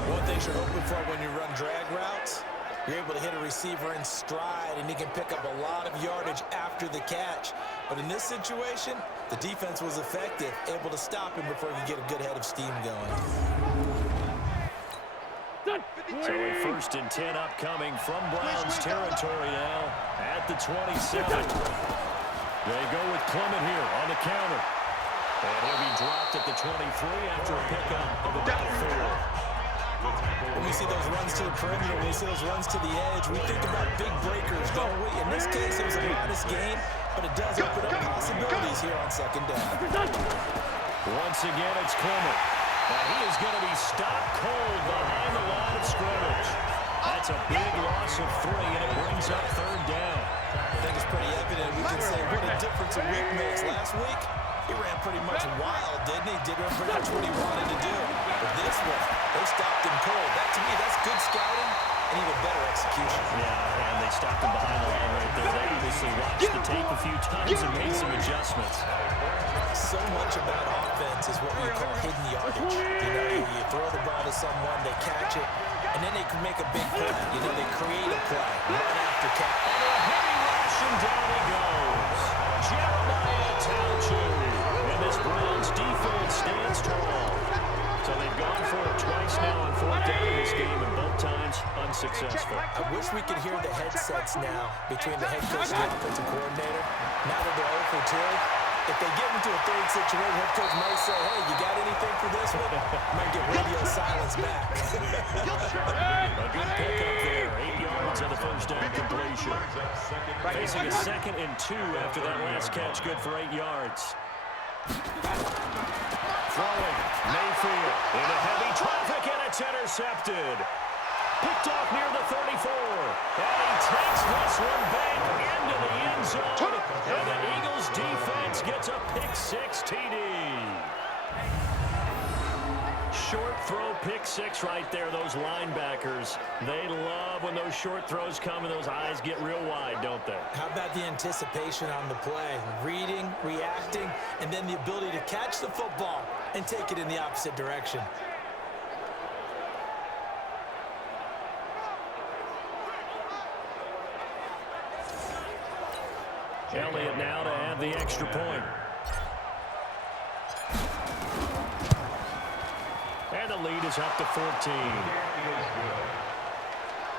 One thing you're hoping for when you run drag routes, you're able to hit a receiver in stride, and he can pick up a lot of yardage after the catch. But in this situation, the defense was effective, able to stop him before he could get a good head of steam going. So a 1st and 10 upcoming from Browns territory now at the 27. They go with Clement here on the counter. And he'll be dropped at the 23 after a pickup of about 4. When we see those runs to the perimeter, when we see those runs to the edge, we think about big breakers, don't we? In this case, it was a modest gain, but it does open up possibilities here on 2nd down. Once again, it's Clement. And he is going to be stopped cold behind the line of scrimmage. That's a big loss of 3, and it brings up 3rd down. I think it's pretty evident. We can say what a difference a week makes. Last week, he ran pretty much wild, didn't he? Did pretty much what he wanted to do. But this one, they stopped him cold. That, to me, that's good scouting and even better execution. Yeah, and they stopped him behind the line right there. They obviously watched the tape a few times and made some adjustments. So much about offense is what we call hidden yardage. You know, you throw the ball to someone, they catch it, and then they can make a big play. You know, they create a play, run after catch. And a heavy rush, and down he goes. Jeremiah Townshend. And this Browns defense stands tall. So they've gone for it twice now on 4th down in this game, and both times unsuccessful. I wish we could hear the headsets now between the head coach and the offensive coordinator. Now that they're 0 for 2, if they get into a 3rd situation, head coach might say, hey, you got anything for this one? Might get radio silence back. A good pickup there. 8 yards on the 1st down completion. Facing a 2nd and 2 after that last catch, good for 8 yards. Throwing, Mayfield into heavy traffic, and it's intercepted. Picked off near the 34. And he takes this one back into the end zone. And the Eagles defense gets a pick-6 TD. Short throw, pick-6 right there. Those linebackers, they love when those short throws come and those eyes get real wide, don't they? How about the anticipation on the play? Reading, reacting, and then the ability to catch the football and take it in the opposite direction. Elliott now to add the extra point. And the lead is up to 14.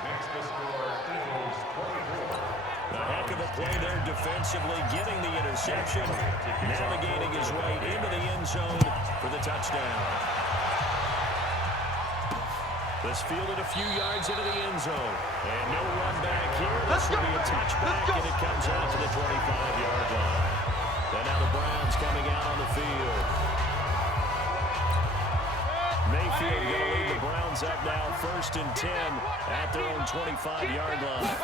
Next to score, Eagles 24. A heck of a play there defensively, getting the interception, navigating his way into the end zone for the touchdown. This fielded a few yards into the end zone. And no run back here. This will be a touchback, and it comes out to the 25-yard line. And now the Browns coming out on the field. Mayfield going to lead the Browns up now, 1st and 10 at their own 25-yard line.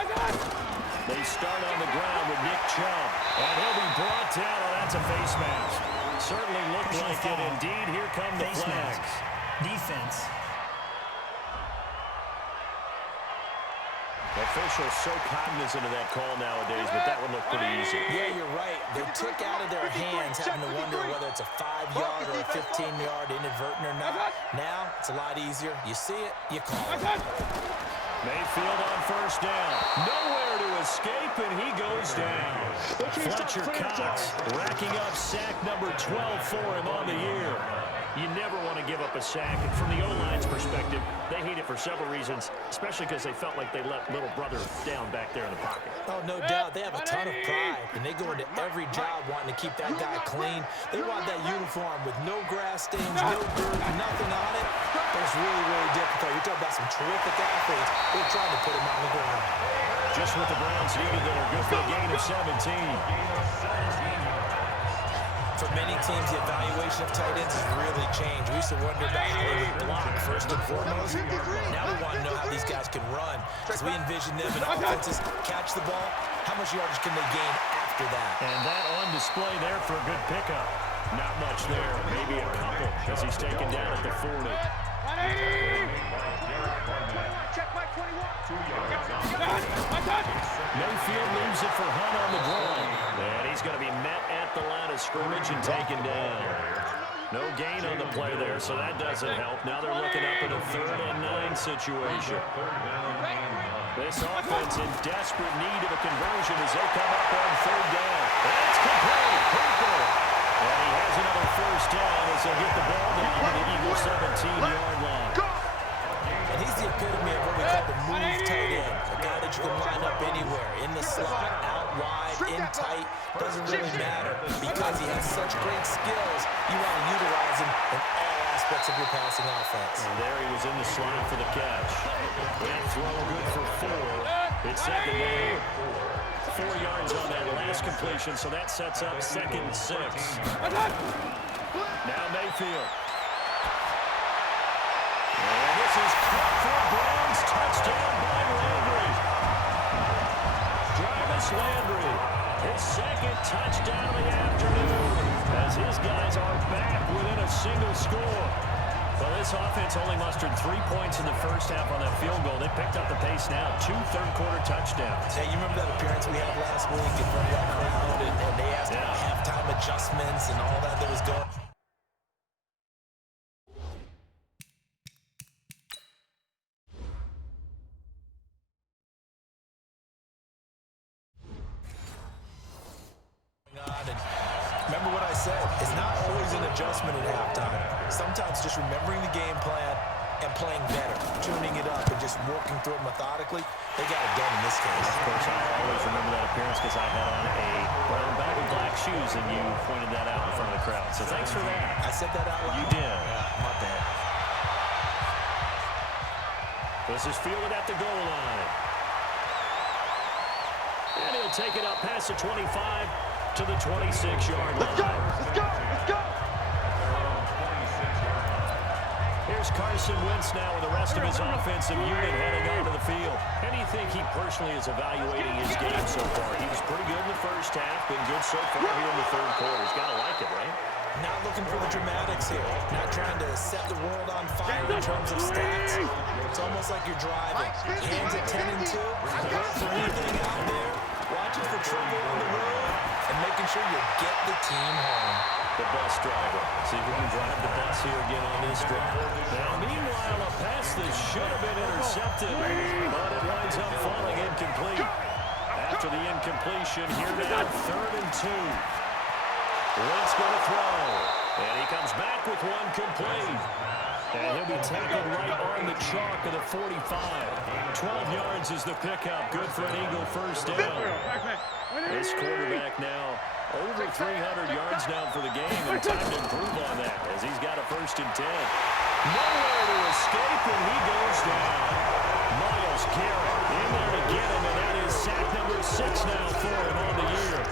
They start on the ground with Nick Chubb. And he'll be brought down. Oh, that's a face mask. Certainly looked like it. Indeed, here come the flags. Defense. Officials so cognizant of that call nowadays, but that one looked pretty easy. Yeah, you're right. They took out of their hands having to wonder whether it's a 5-yard or a 15-yard inadvertent or not. Now, it's a lot easier. You see it, you call it. Mayfield on first down. Nowhere to escape, and he goes down. Fletcher Cox racking up sack number 12 for him on the year. You never want to give up a sack. And from the O-line's perspective, they hate it for several reasons, especially because they felt like they let little brother down back there in the pocket. Oh, no doubt. They have a ton of pride, and they go into every job wanting to keep that guy clean. They want that uniform with no grass stains, no dirt, nothing on it. But it's really, really difficult. You're talking about some terrific athletes. They're trying to put him on the ground. Just what the Browns needed there. Good for a gain of 17. For many teams, the evaluation of tight ends has really changed. We used to wonder about how they would block first and foremost. Now we want to know how these guys can run. As we envision them in offenses catch the ball, how much yardage can they gain after that? And that on display there for a good pickup. Not much there, maybe a couple, as he's taken down at the 40. Check my 21. Mayfield leaves it for Hunt on the draw. And he's going to be met at the line of scrimmage and taken down. No gain on the play there, so that doesn't help. Now they're looking up at a 3rd and 9 situation. This offense in desperate need of a conversion as they come up on 3rd down. That's complete. Cooper. And he has another first down as they get the ball down to the Eagles' 17-yard line. And he's the epitome of what we call the move tight end. A guy that you can line up anywhere, in the slot, out wide, in tight. Doesn't really matter because he has such great skills. You want to utilize him in all aspects of your passing offense. And there he was in the slot for the catch. That throw good for 4. It's 2nd down. 4 yards on that last completion, so that sets up 2nd and 6. Now Mayfield. And this is caught for Browns. Touchdown by Landry. Jarvis Landry, his 2nd touchdown of the afternoon, as his guys are back within a single score. Well, this offense only mustered 3 points in the first half on that field goal. They picked up the pace now. 2 third-quarter touchdowns. Hey, you remember that appearance we had last week in front of that crowd, and they asked about halftime adjustments and all that was going on? Remember what I said, it's not always an adjustment at halftime. Sometimes just remembering the game plan and playing better, tuning it up and just working through it methodically. They got it done in this case. Of course, I always remember that appearance because I had on a brown bag with black shoes, and you pointed that out in front of the crowd. So thanks for that. I said that out loud? You did. Yeah, my bad. This is fielded at the goal line. And he'll take it up past the 25 to the 26-yard line. Let's go! Let's go! Let's go! Here's Carson Wentz now with the rest of his offensive unit heading onto the field. How do you think he personally is evaluating his game so far? He was pretty good in the first half, been good so far here in the 3rd quarter. He's got to like it, right? Not looking for the dramatics here. Not trying to set the world on fire in terms of stats. It's almost like you're driving. Hands at 10 and 2. Look for anything out there. Watching for trouble on the road. And making sure you get the team home. The bus driver. See if we can drive the bus here again on this drive. Now, meanwhile, a pass that should have been intercepted, but it winds up falling incomplete. After the incompletion, here now, 3rd and 2. Wentz going to throw, and he comes back with one complete. And he'll be tackled right on the chalk of the 45. 12 yards is the pickup. Good for an Eagle first down. This quarterback now over 300 yards now for the game, and time to improve on that as he's got a 1st and 10. Nowhere to escape, and he goes down. Myles Garrett in there to get him, and that is sack number 6 now for him on the year.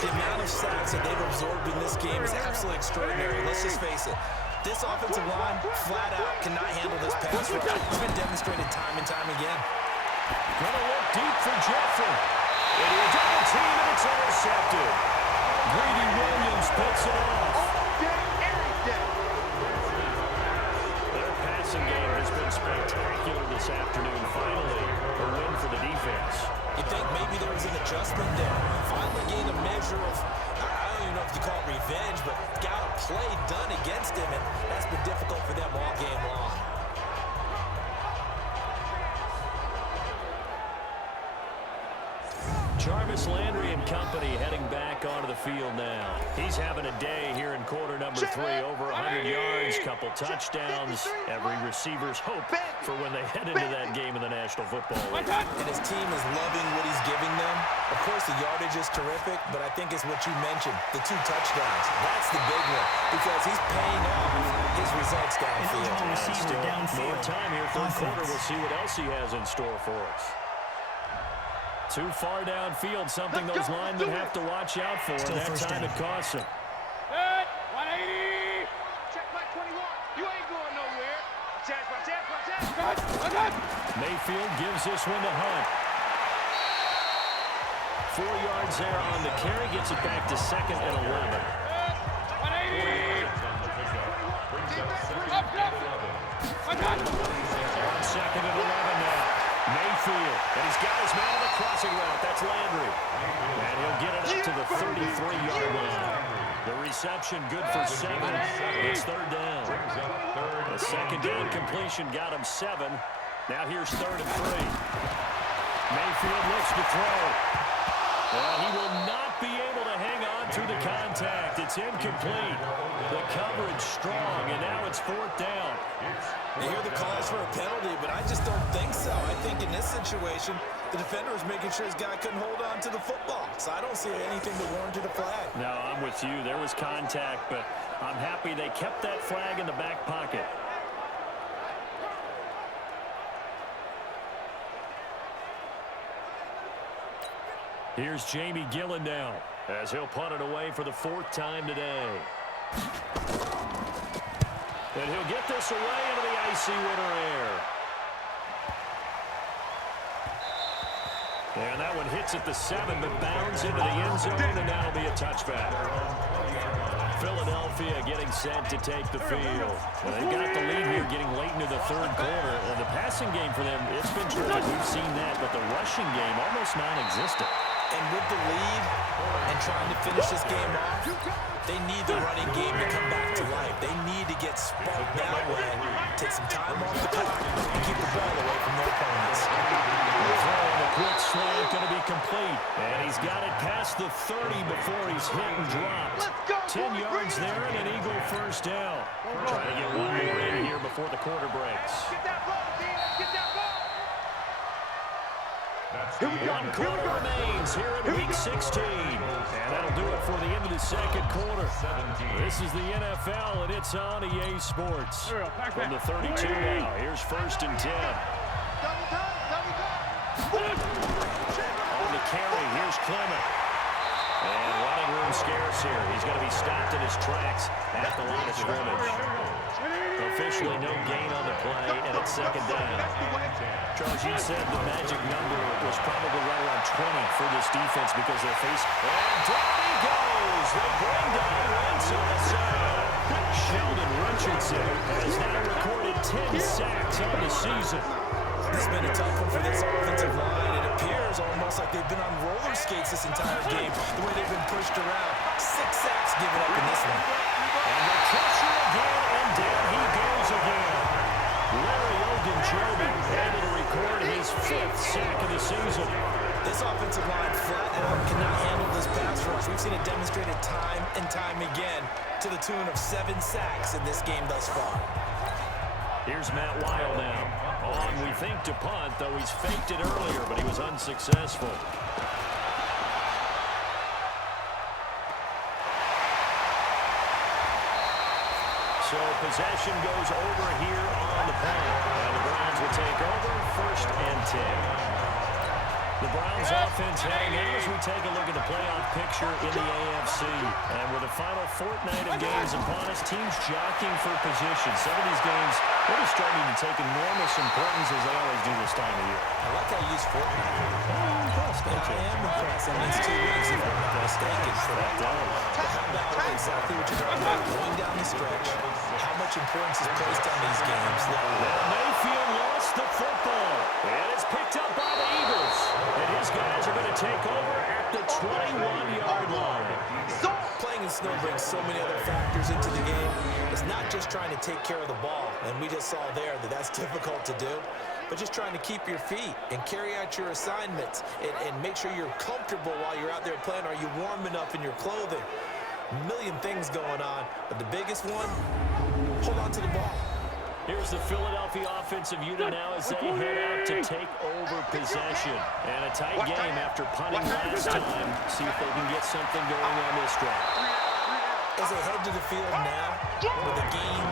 The amount of sacks that they've absorbed in this game is absolutely extraordinary. Let's just face it. This offensive line, flat out, cannot handle this pass rush. It's been demonstrated time and time again. Gonna look deep for Jeffrey. Into a double team, and it's intercepted. Greedy Williams picks it off. Their passing game has been spectacular this afternoon, finally. a win for the defense. You think maybe there was an adjustment there. Finally gained a measure of, I don't even know if you call it revenge, but got a play done against him, and that's been difficult for them all game long. Jarvis Landry and company heading back onto the field now. He's having a day here in quarter number 3. Over 100 yards, couple touchdowns. Every receiver's hope for when they head into that game in the National Football League. And his team is loving what he's giving them. Of course, the yardage is terrific, but I think it's what you mentioned, the 2 touchdowns. That's the big one because he's paying off his results downfield. More time here, third quarter. We'll see what else he has in store for us. Too far downfield, something those linemen have to watch out for, and that time it costs him. 180. Check my 21. You ain't going nowhere. Check. Mayfield gives this one to Hunt. 4 yards there on the carry, gets it back to second and 11. 180. On second and 11 now. Mayfield, and he's got his man on the crossing route. That's Landry. And he'll get it up to the 33-yard line. The reception good for 7. It's third down. A second down completion got him 7. Now here's third and 3. Mayfield looks to throw. Well, he will not be able to hang on to the contact. It's incomplete. The coverage strong, and now it's fourth down. You hear the calls for a penalty, but I just don't think so. I think in this situation, the defender was making sure his guy couldn't hold on to the football. So I don't see anything that warranted a flag. No, I'm with you. There was contact, but I'm happy they kept that flag in the back pocket. Here's Jamie Gillen now, as he'll punt it away for the 4th time today. And he'll get this away into the icy winter air. And that one hits at the 7, but bounds into the end zone, and that'll be a touchback. Philadelphia getting set to take the field. Well, they've got the lead here getting late into the third quarter. And the passing game for them, it's been terrific. We've seen that, but the rushing game almost non-existent. And with the lead and trying to finish this game off, they need the running game to come back to life. They need to get sparked that way, take some time off the clock, and keep the ball away from their opponents. The throw on the quick slant going to be complete. And he's got it past the 30 before he's hit and dropped. 10 yards there and an Eagle first down. Trying to get one more in here before the quarter breaks. Get that ball, D. Let's get that ball. One quarter remains here in week 16. And that'll do it for the end of the second quarter. This is the NFL, and it's on EA Sports. From the 32 now, here's first and 10. On the carry, here's Clement. And running room scarce here. He's going to be stopped in his tracks at the line of scrimmage. Officially no gain on the play, and it's second down. Charles, you said the magic number was probably right around 20 for this defense because they're facing. And down he goes. They bring down Wentz on the side. Sheldon Richardson has now recorded 10 sacks on the season. It's been a tough one for this offensive line. It appears almost like they've been on roller skates this entire game, the way they've been pushed around. 6 sacks given up in this one. And the pressure again, and down he goes again. Larry Ogunjobi able to record his 5th sack of the season. This offensive line flat out cannot handle this pass rush. We've seen it demonstrated time and time again to the tune of 7 sacks in this game thus far. Here's Matt Weil now. On, we think, to punt, though he's faked it earlier, but he was unsuccessful. So possession goes over here on the punt. And the Browns will take over first and 10. The Browns offense heading out as we take a look at the playoff picture in the AFC. And with the final fortnight of games upon us, teams jockeying for position. Some of these games really starting to take enormous importance as they always do this time of year. I like how you use fortnight. I'm impressed, I am impressed. That means 2 weeks if I'm not mistaken. But how about exactly what you're talking about? Going down the stretch, how much importance is placed on these games. Mayfield lost the football. And it's picked up by the Eagles. And his guys are going to take over at the 21-yard line. Playing in snow brings so many other factors into the game. It's not just trying to take care of the ball, and we just saw there that that's difficult to do, but just trying to keep your feet and carry out your assignments and make sure you're comfortable while you're out there playing. Are you warm enough in your clothing? A million things going on, but the biggest one, hold on to the ball. Here's the Philadelphia offensive unit now as they head out to take over possession. And a tight game after punting last time. See if they can get something going on this drive. As they head to the field now, with the game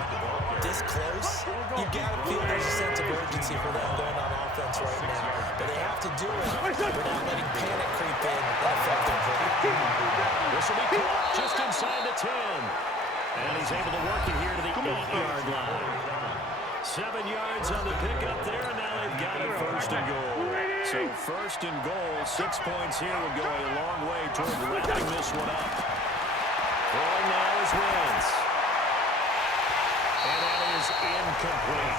this close, you got to feel there's a sense of urgency for them going on offense right now. But they have to do it without letting panic creep in and affect their play. This will be caught just inside the 10. And he's able to work it here to the 8-yard line. 7 yards on the pickup there, and now they've got it first and goal. So first and goal, 6 points here would go a long way toward wrapping this one up. Throwing now is Wentz. And that is incomplete.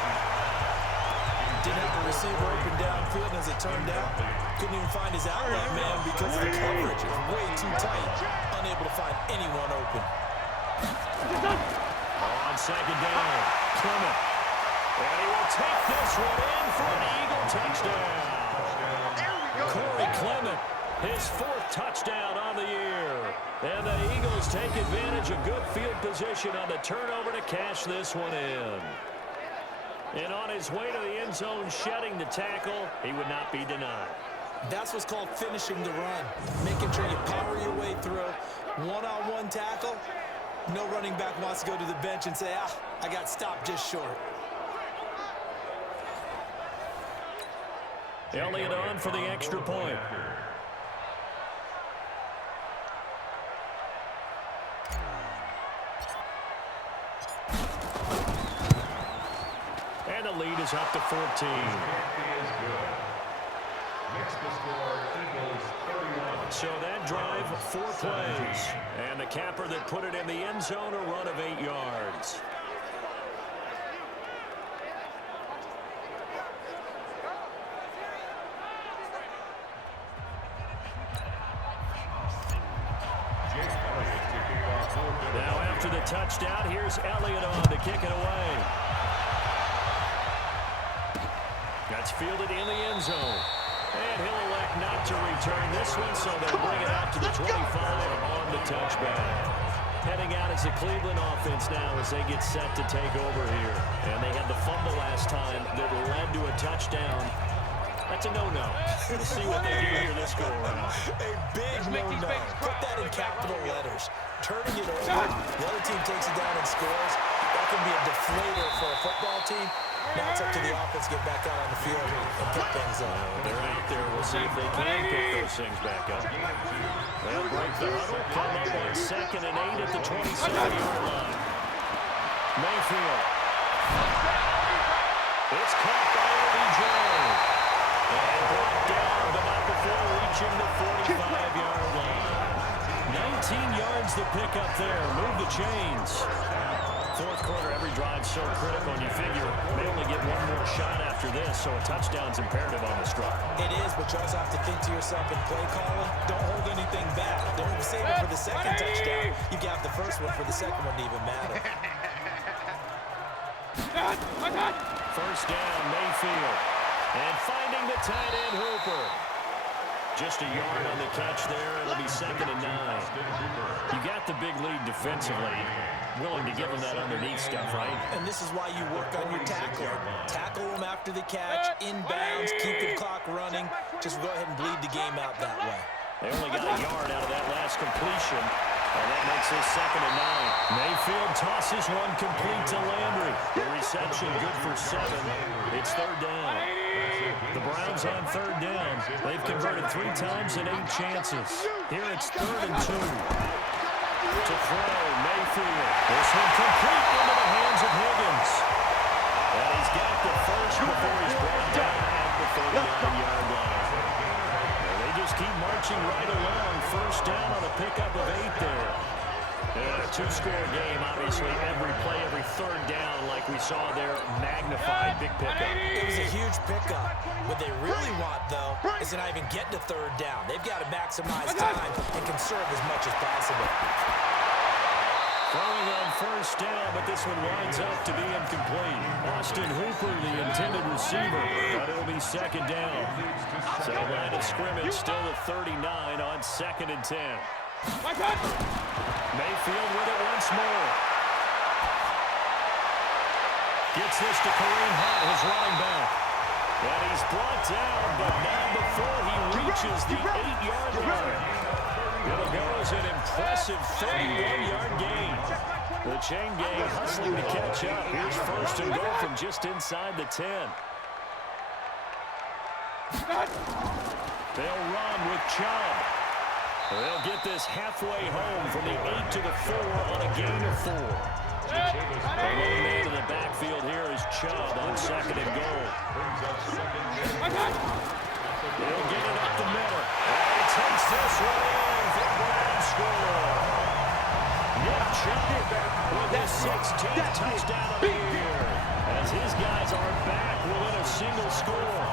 Didn't have the receiver open downfield, and as it turned out, couldn't even find his outlet man because the coverage is way too tight. Unable to find anyone open. On second down, Clement. And he will take this one in for an Eagle touchdown. Corey Clement, his 4th touchdown on the year. And the Eagles take advantage of good field position on the turnover to cash this one in. And on his way to the end zone, shedding the tackle, he would not be denied. That's what's called finishing the run. Making sure you power your way through. One-on-one tackle. No running back wants to go to the bench and say, I got stopped just short. Elliott on for the extra point. And the lead is up to 14. So that drive, 4 plays. And the capper that put it in the end zone, a run of 8 yards. Now after the touchdown, here's Elliott on to kick it away. That's fielded in the end zone. And he'll elect not to return this one, so they'll bring it out to the 25 on the touchback. Heading out as the Cleveland offense now as they get set to take over here. And they had the fumble last time that led to a touchdown. That's a no-no. We'll see what they do here this go-around. A big no-no. Put that in capital letters. Turning it over, the other team takes it down and scores. That can be a deflator for a football team. Now it's up to the offense to get back out on the field and pick things up. They're out there. We'll see if they can pick those things back up. They'll break the huddle. Come up on 2nd and 8 at the 27-yard line. Mayfield. It's caught by OBJ. And brought down, but not before reaching the 45-yard line. 19 yards the pick up there. Move the chains. 4th quarter, every drive so critical, and you figure they only get one more shot after this, so a touchdown's imperative on this drive. It is, but you also have to think to yourself in play calling, don't hold anything back. Don't save it for the second touchdown. You got the first one for the second one to even matter. First down, Mayfield. And finding the tight end, Hooper. Just a yard on the catch there. It'll be 2nd and 9. You got the big lead defensively. Willing to give them that underneath stuff, right? And this is why you work on your tackling. Tackle them after the catch, inbounds, keep the clock running. Just go ahead and bleed the game out that way. They only got a yard out of that last completion, and that makes this 2nd and 9. Mayfield tosses one complete to Landry. The reception good for 7. It's 3rd down. The Browns on 3rd down. They've converted 3 times in 8 chances. Here it's 3rd and 2. To throw, Mayfield. This one complete into the hands of Higgins. And he's got the first before he's brought down at the 39-yard line. And they just keep marching right along. First down on a pickup of 8 there. And a two-score game, obviously, every play, every third down, like we saw there, magnified, big pickup. It was a huge pickup. What they really want, though, is to not even get to third down. They've got to maximize time and conserve as much as possible. Throwing on first down, but this one winds up to be incomplete. Austin Hooper, the intended receiver, but it'll be second down. So line of scrimmage still at 39 on 2nd and 10. Mayfield with it once more. Gets this to Kareem Hunt, his running back. And he's brought down, but not before he reaches the 8-yard line. It'll go as an impressive 31-yard gain. The chain gang hustling to catch up. Here's first and goal from just inside the 10. They'll run with Chubb. They'll get this halfway home from the 8 to the 4 on a gain of 4. The lone man in the backfield here is Chubb on 2nd and goal. They'll get it up the middle. And he takes this one in for the grand score. Nick Chubb with his 16th touchdown of the year. As his guys are back within a single score.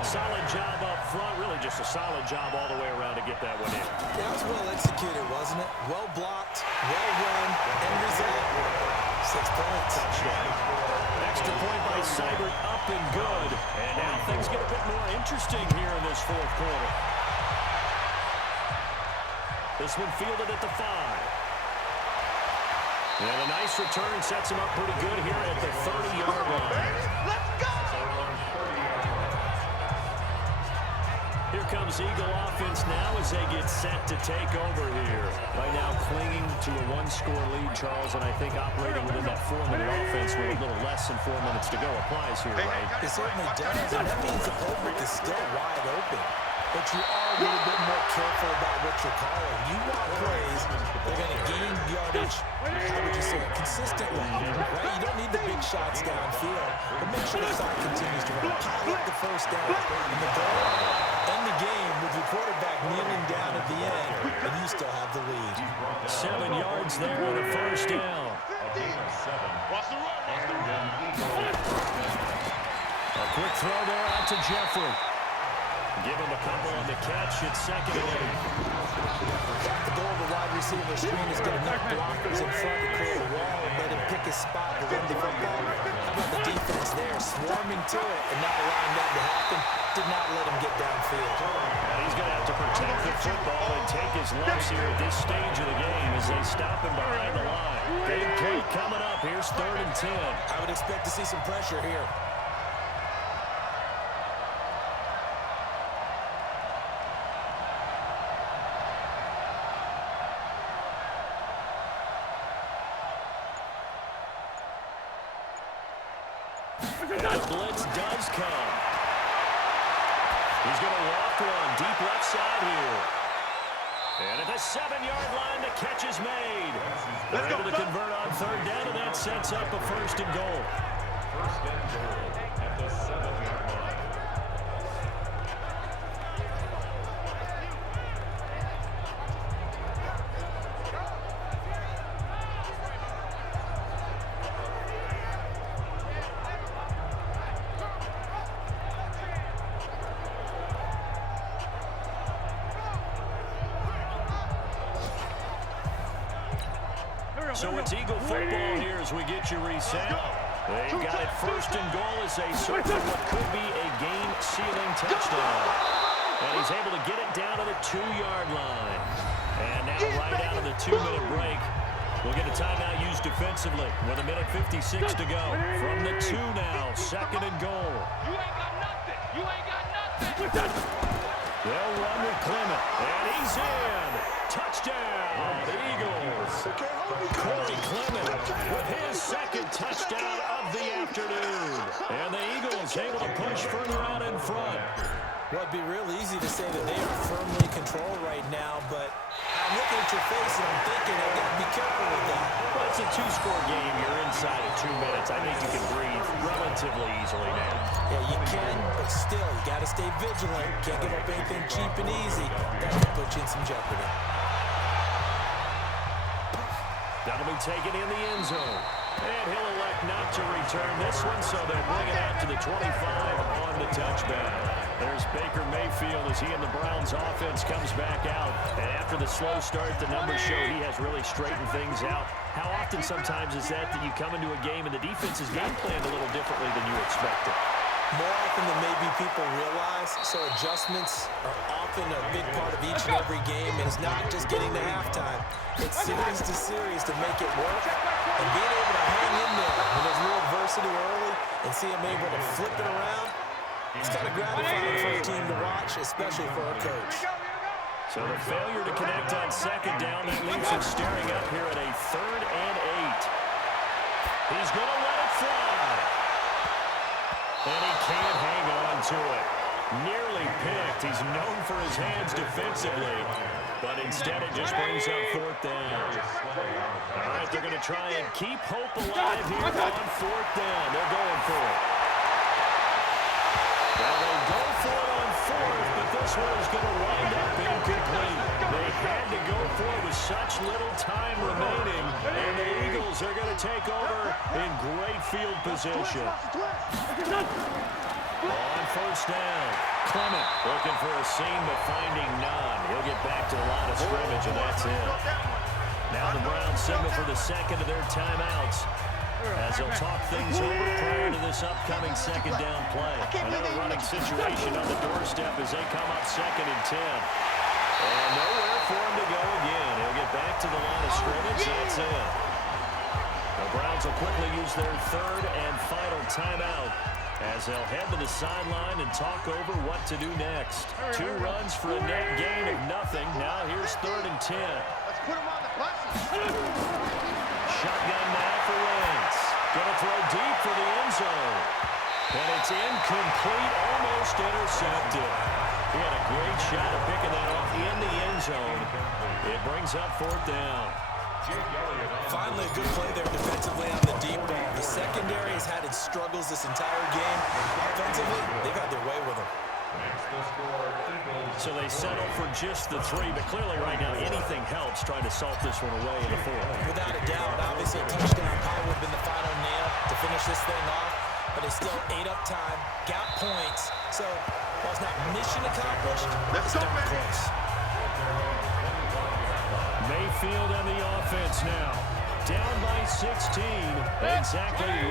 Solid job up front, really just a solid job all the way around to get that one in. That was well executed, wasn't it? Well blocked, well run, end result. 6 points. Touchdown. Extra point by Seibert, up and good. And now things get a bit more interesting here in this fourth quarter. This one fielded at the 5. And a nice return sets him up pretty good here at the 30-yard line. Let's go! Here comes Eagle offense now as they get set to take over here. Right now clinging to a one-score lead, Charles, and I think operating within that 4-minute offense with a little less than 4 minutes to go applies here, right? It certainly does, and that means the playbook is still wide open. But you are a little bit more careful about what you're calling. You want plays that are going to gain yardage, how would you say it, consistently, right? You don't need the big shots downfield, but make sure the clock continues to run. Pile up the first down, and the goal, end the game with your quarterback kneeling down at the end, and you still have the lead. 7 yards there on a first down. Watch the run, watch the run. A quick throw there out to Jeffrey. Give him a couple on the catch. It's 2nd and 8. The goal of the wide receiver screen is get enough blockers in front to clear the wall and let him pick his spot to run the football. How about the defense there, swarming to it and not allowing that to happen? Did not let him get downfield. And he's going to have to protect the football and take his lumps here at this stage of the game as they stop him behind the line. Big play coming up. Here's 3rd and 10. I would expect to see some pressure here. And the blitz does come. He's going to walk one deep left side here. And at the 7-yard line, the catch is made. They're able to convert on 3rd down, and that sets up a 1st and goal. 1st and goal at the 7-yard line. So it's Eagle football here as we get you reset. They've got it 1st and goal as they search for what could be a game-sealing touchdown. And he's able to get it down to the 2-yard line. And now right out of the 2-minute break, we'll get a timeout used defensively with 1:56 to go. From the 2 now, 2nd and goal. You ain't got nothing. You ain't got nothing. They'll run with Clement, and he's in. Touchdown, Eagles. Corey Clement with his 2nd touchdown of the afternoon. And the Eagles able to push further out in front. Well, it'd be real easy to say that they are firmly in control right now, but I'm looking at your face and I'm thinking I've got to be careful with that. Well, it's a 2-score game. You're inside of 2 minutes. I think you can breathe relatively easily now. Yeah, you can, but still, you got to stay vigilant. Can't give up anything cheap and easy. That can put you in some jeopardy. That'll be taken in the end zone. And he'll elect not to return this one, so they'll bring it out to the 25 on the touchback. There's Baker Mayfield as he and the Browns offense comes back out. And after the slow start, the numbers show he has really straightened things out. How often sometimes is that you come into a game and the defense is game planned a little differently than you expected? More often than maybe people realize, so adjustments are often a big part of each and every game, and it's not just getting to halftime. It's series to series to make it work, and being able to hang in there when there's real adversity early and see him able to flip it around, it's kind of gratifying for a team to watch, especially for a coach. So the failure to connect on second down, that leaves him staring up here at a 3rd and 8. He's going to let it fly. And he can't hang on to it. Nearly picked. He's known for his hands defensively. But instead it just brings up 4th down. All right, they're going to try and keep hope alive here on 4th down. They're going for it. Well, they go for it on 4th, but this one is going to wind up incomplete. They had to go for it with such little time remaining, and the Eagles are going to take over in great field position. On 1st down, Clement looking for a seam, but finding none. He'll get back to the line of scrimmage, and that's it. Now the Browns signal for the second of their timeouts, as they'll talk things over prior to this upcoming 2nd down play. Another running situation on the doorstep as they come up 2nd and 10. And nowhere for him to go again. He'll get back to the line of scrimmage. That's it. The Browns will quickly use their 3rd and final timeout as they'll head to the sideline and talk over what to do next. 2 runs for a net gain of nothing. Now here's 3rd and 10. Let's put him on the buses. Shotgun now for Wentz. Gonna throw deep for the end zone. And it's incomplete, almost intercepted. He had a great shot at picking that off in the end zone. It brings up 4th down. Finally, a good play there defensively on the deep ball. The secondary has had its struggles this entire game. Offensively, they've had their way with them. So they settle for just the 3, but clearly right now anything helps trying to salt this one away in the 4th. Without a doubt, obviously a touchdown probably would have been the final nail to finish this thing off, but they still ate up time, got points. So while it's not mission accomplished, it's darn close. Mayfield and the offense now. Down by 16. Exactly 1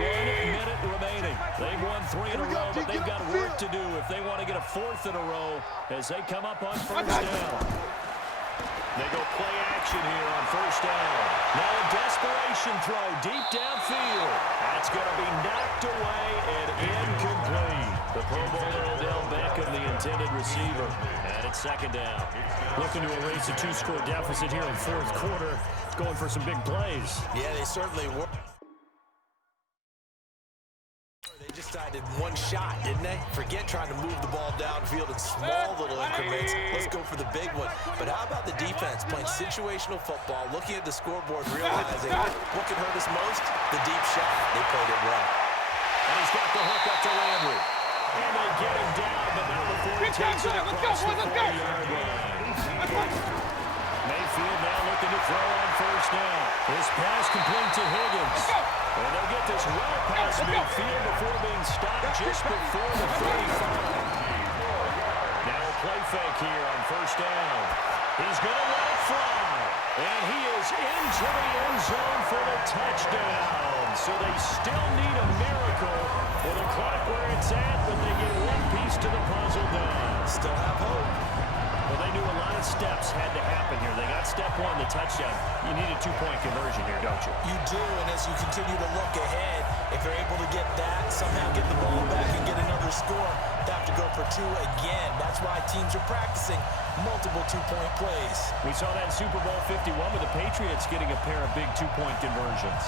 minute remaining. They've won 3 in a row, but they've got work to do if they want to get a 4th in a row as they come up on 1st down. They go play action here on 1st down. Now a desperation throw deep downfield. That's going to be knocked away and incomplete. The Pro Bowler Odell Beckham, the intended receiver. And it's 2nd down. Looking to erase a 2-score deficit here in 4th quarter. Going for some big plays. Yeah, they certainly were. They just decided one shot, didn't they? Forget trying to move the ball downfield in small little increments. Let's go for the big one. But how about the defense playing situational football, looking at the scoreboard, realizing what can hurt us most? The deep shot. They played it well. And he's got the hook up to Landry. And they get him down, but not before he takes it across the 40-yard line. Mayfield now looking to throw on 1st down. This pass complete to Higgins. And they'll get this well past midfield before being stopped just before the 35. Now a play fake here on 1st down. He's going to let it fly. And he is into the end zone for the touchdown. So they still need a miracle with the clock where it's at, but they get one piece to the puzzle done. Still have hope. Well, they knew a lot of steps had to happen here. They got step 1, the touchdown. You need a 2-point conversion here, don't you? You do, and as you continue to look ahead, if they're able to get that, somehow get the ball back and get another score, they have to go for 2 again. That's why teams are practicing multiple 2-point plays. We saw that in Super Bowl 51 with the Patriots getting a pair of big 2-point conversions.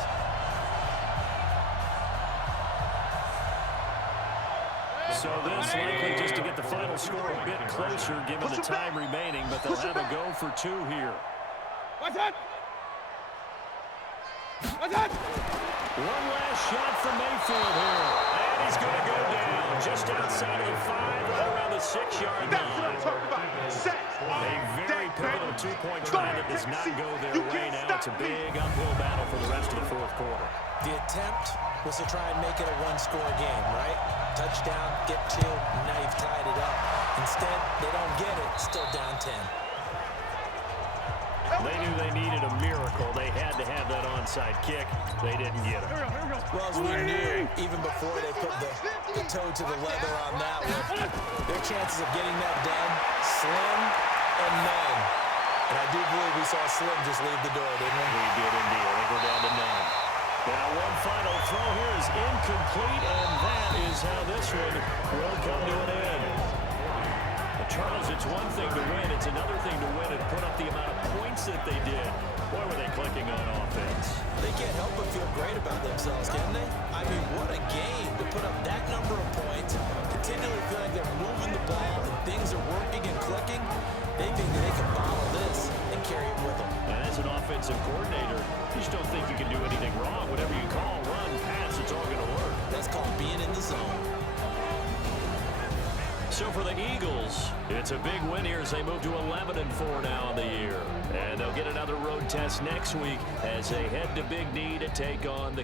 So this likely just to get the final score a bit closer given the time remaining, but they'll have a go for 2 here. What's that? What's that? One last shot from Mayfield here. And he's going to go down just outside of the 5, right around the 6-yard line. That's what I'm talking about. Set. A very pivotal 2-point try that does not go their way now. It's a big uphill battle for the rest of the fourth quarter. The attempt was to try and make it a one-score game, right? Touchdown, get two, now you've tied it up. Instead, they don't get it, still down 10. They knew they needed a miracle. They had to have that onside kick. They didn't get it. Well, as we knew, even before they put the toe to the leather on that one, their chances of getting that done, slim and none. And I do believe we saw Slim just leave the door, didn't we? We did indeed. I think we're down to none. Now, one final throw here is incomplete, and that is how this one will come to an end. Charles, it's one thing to win. It's another thing to win and put up the amount of points that they did. Boy, were they clicking on offense. They can't help but feel great about themselves, can they? I mean, what a game to put up that number of points, continually feel like they're moving the ball and things are working and clicking. They think that they can bottle this and carry it with them. And as an offensive coordinator, you just don't think you can do anything wrong. Whatever you call, run, pass, it's all going to work. That's called being in the zone. So for the Eagles, it's a big win here as they move to 11-4 now in the year. And they'll get another road test next week as they head to Big D to take on the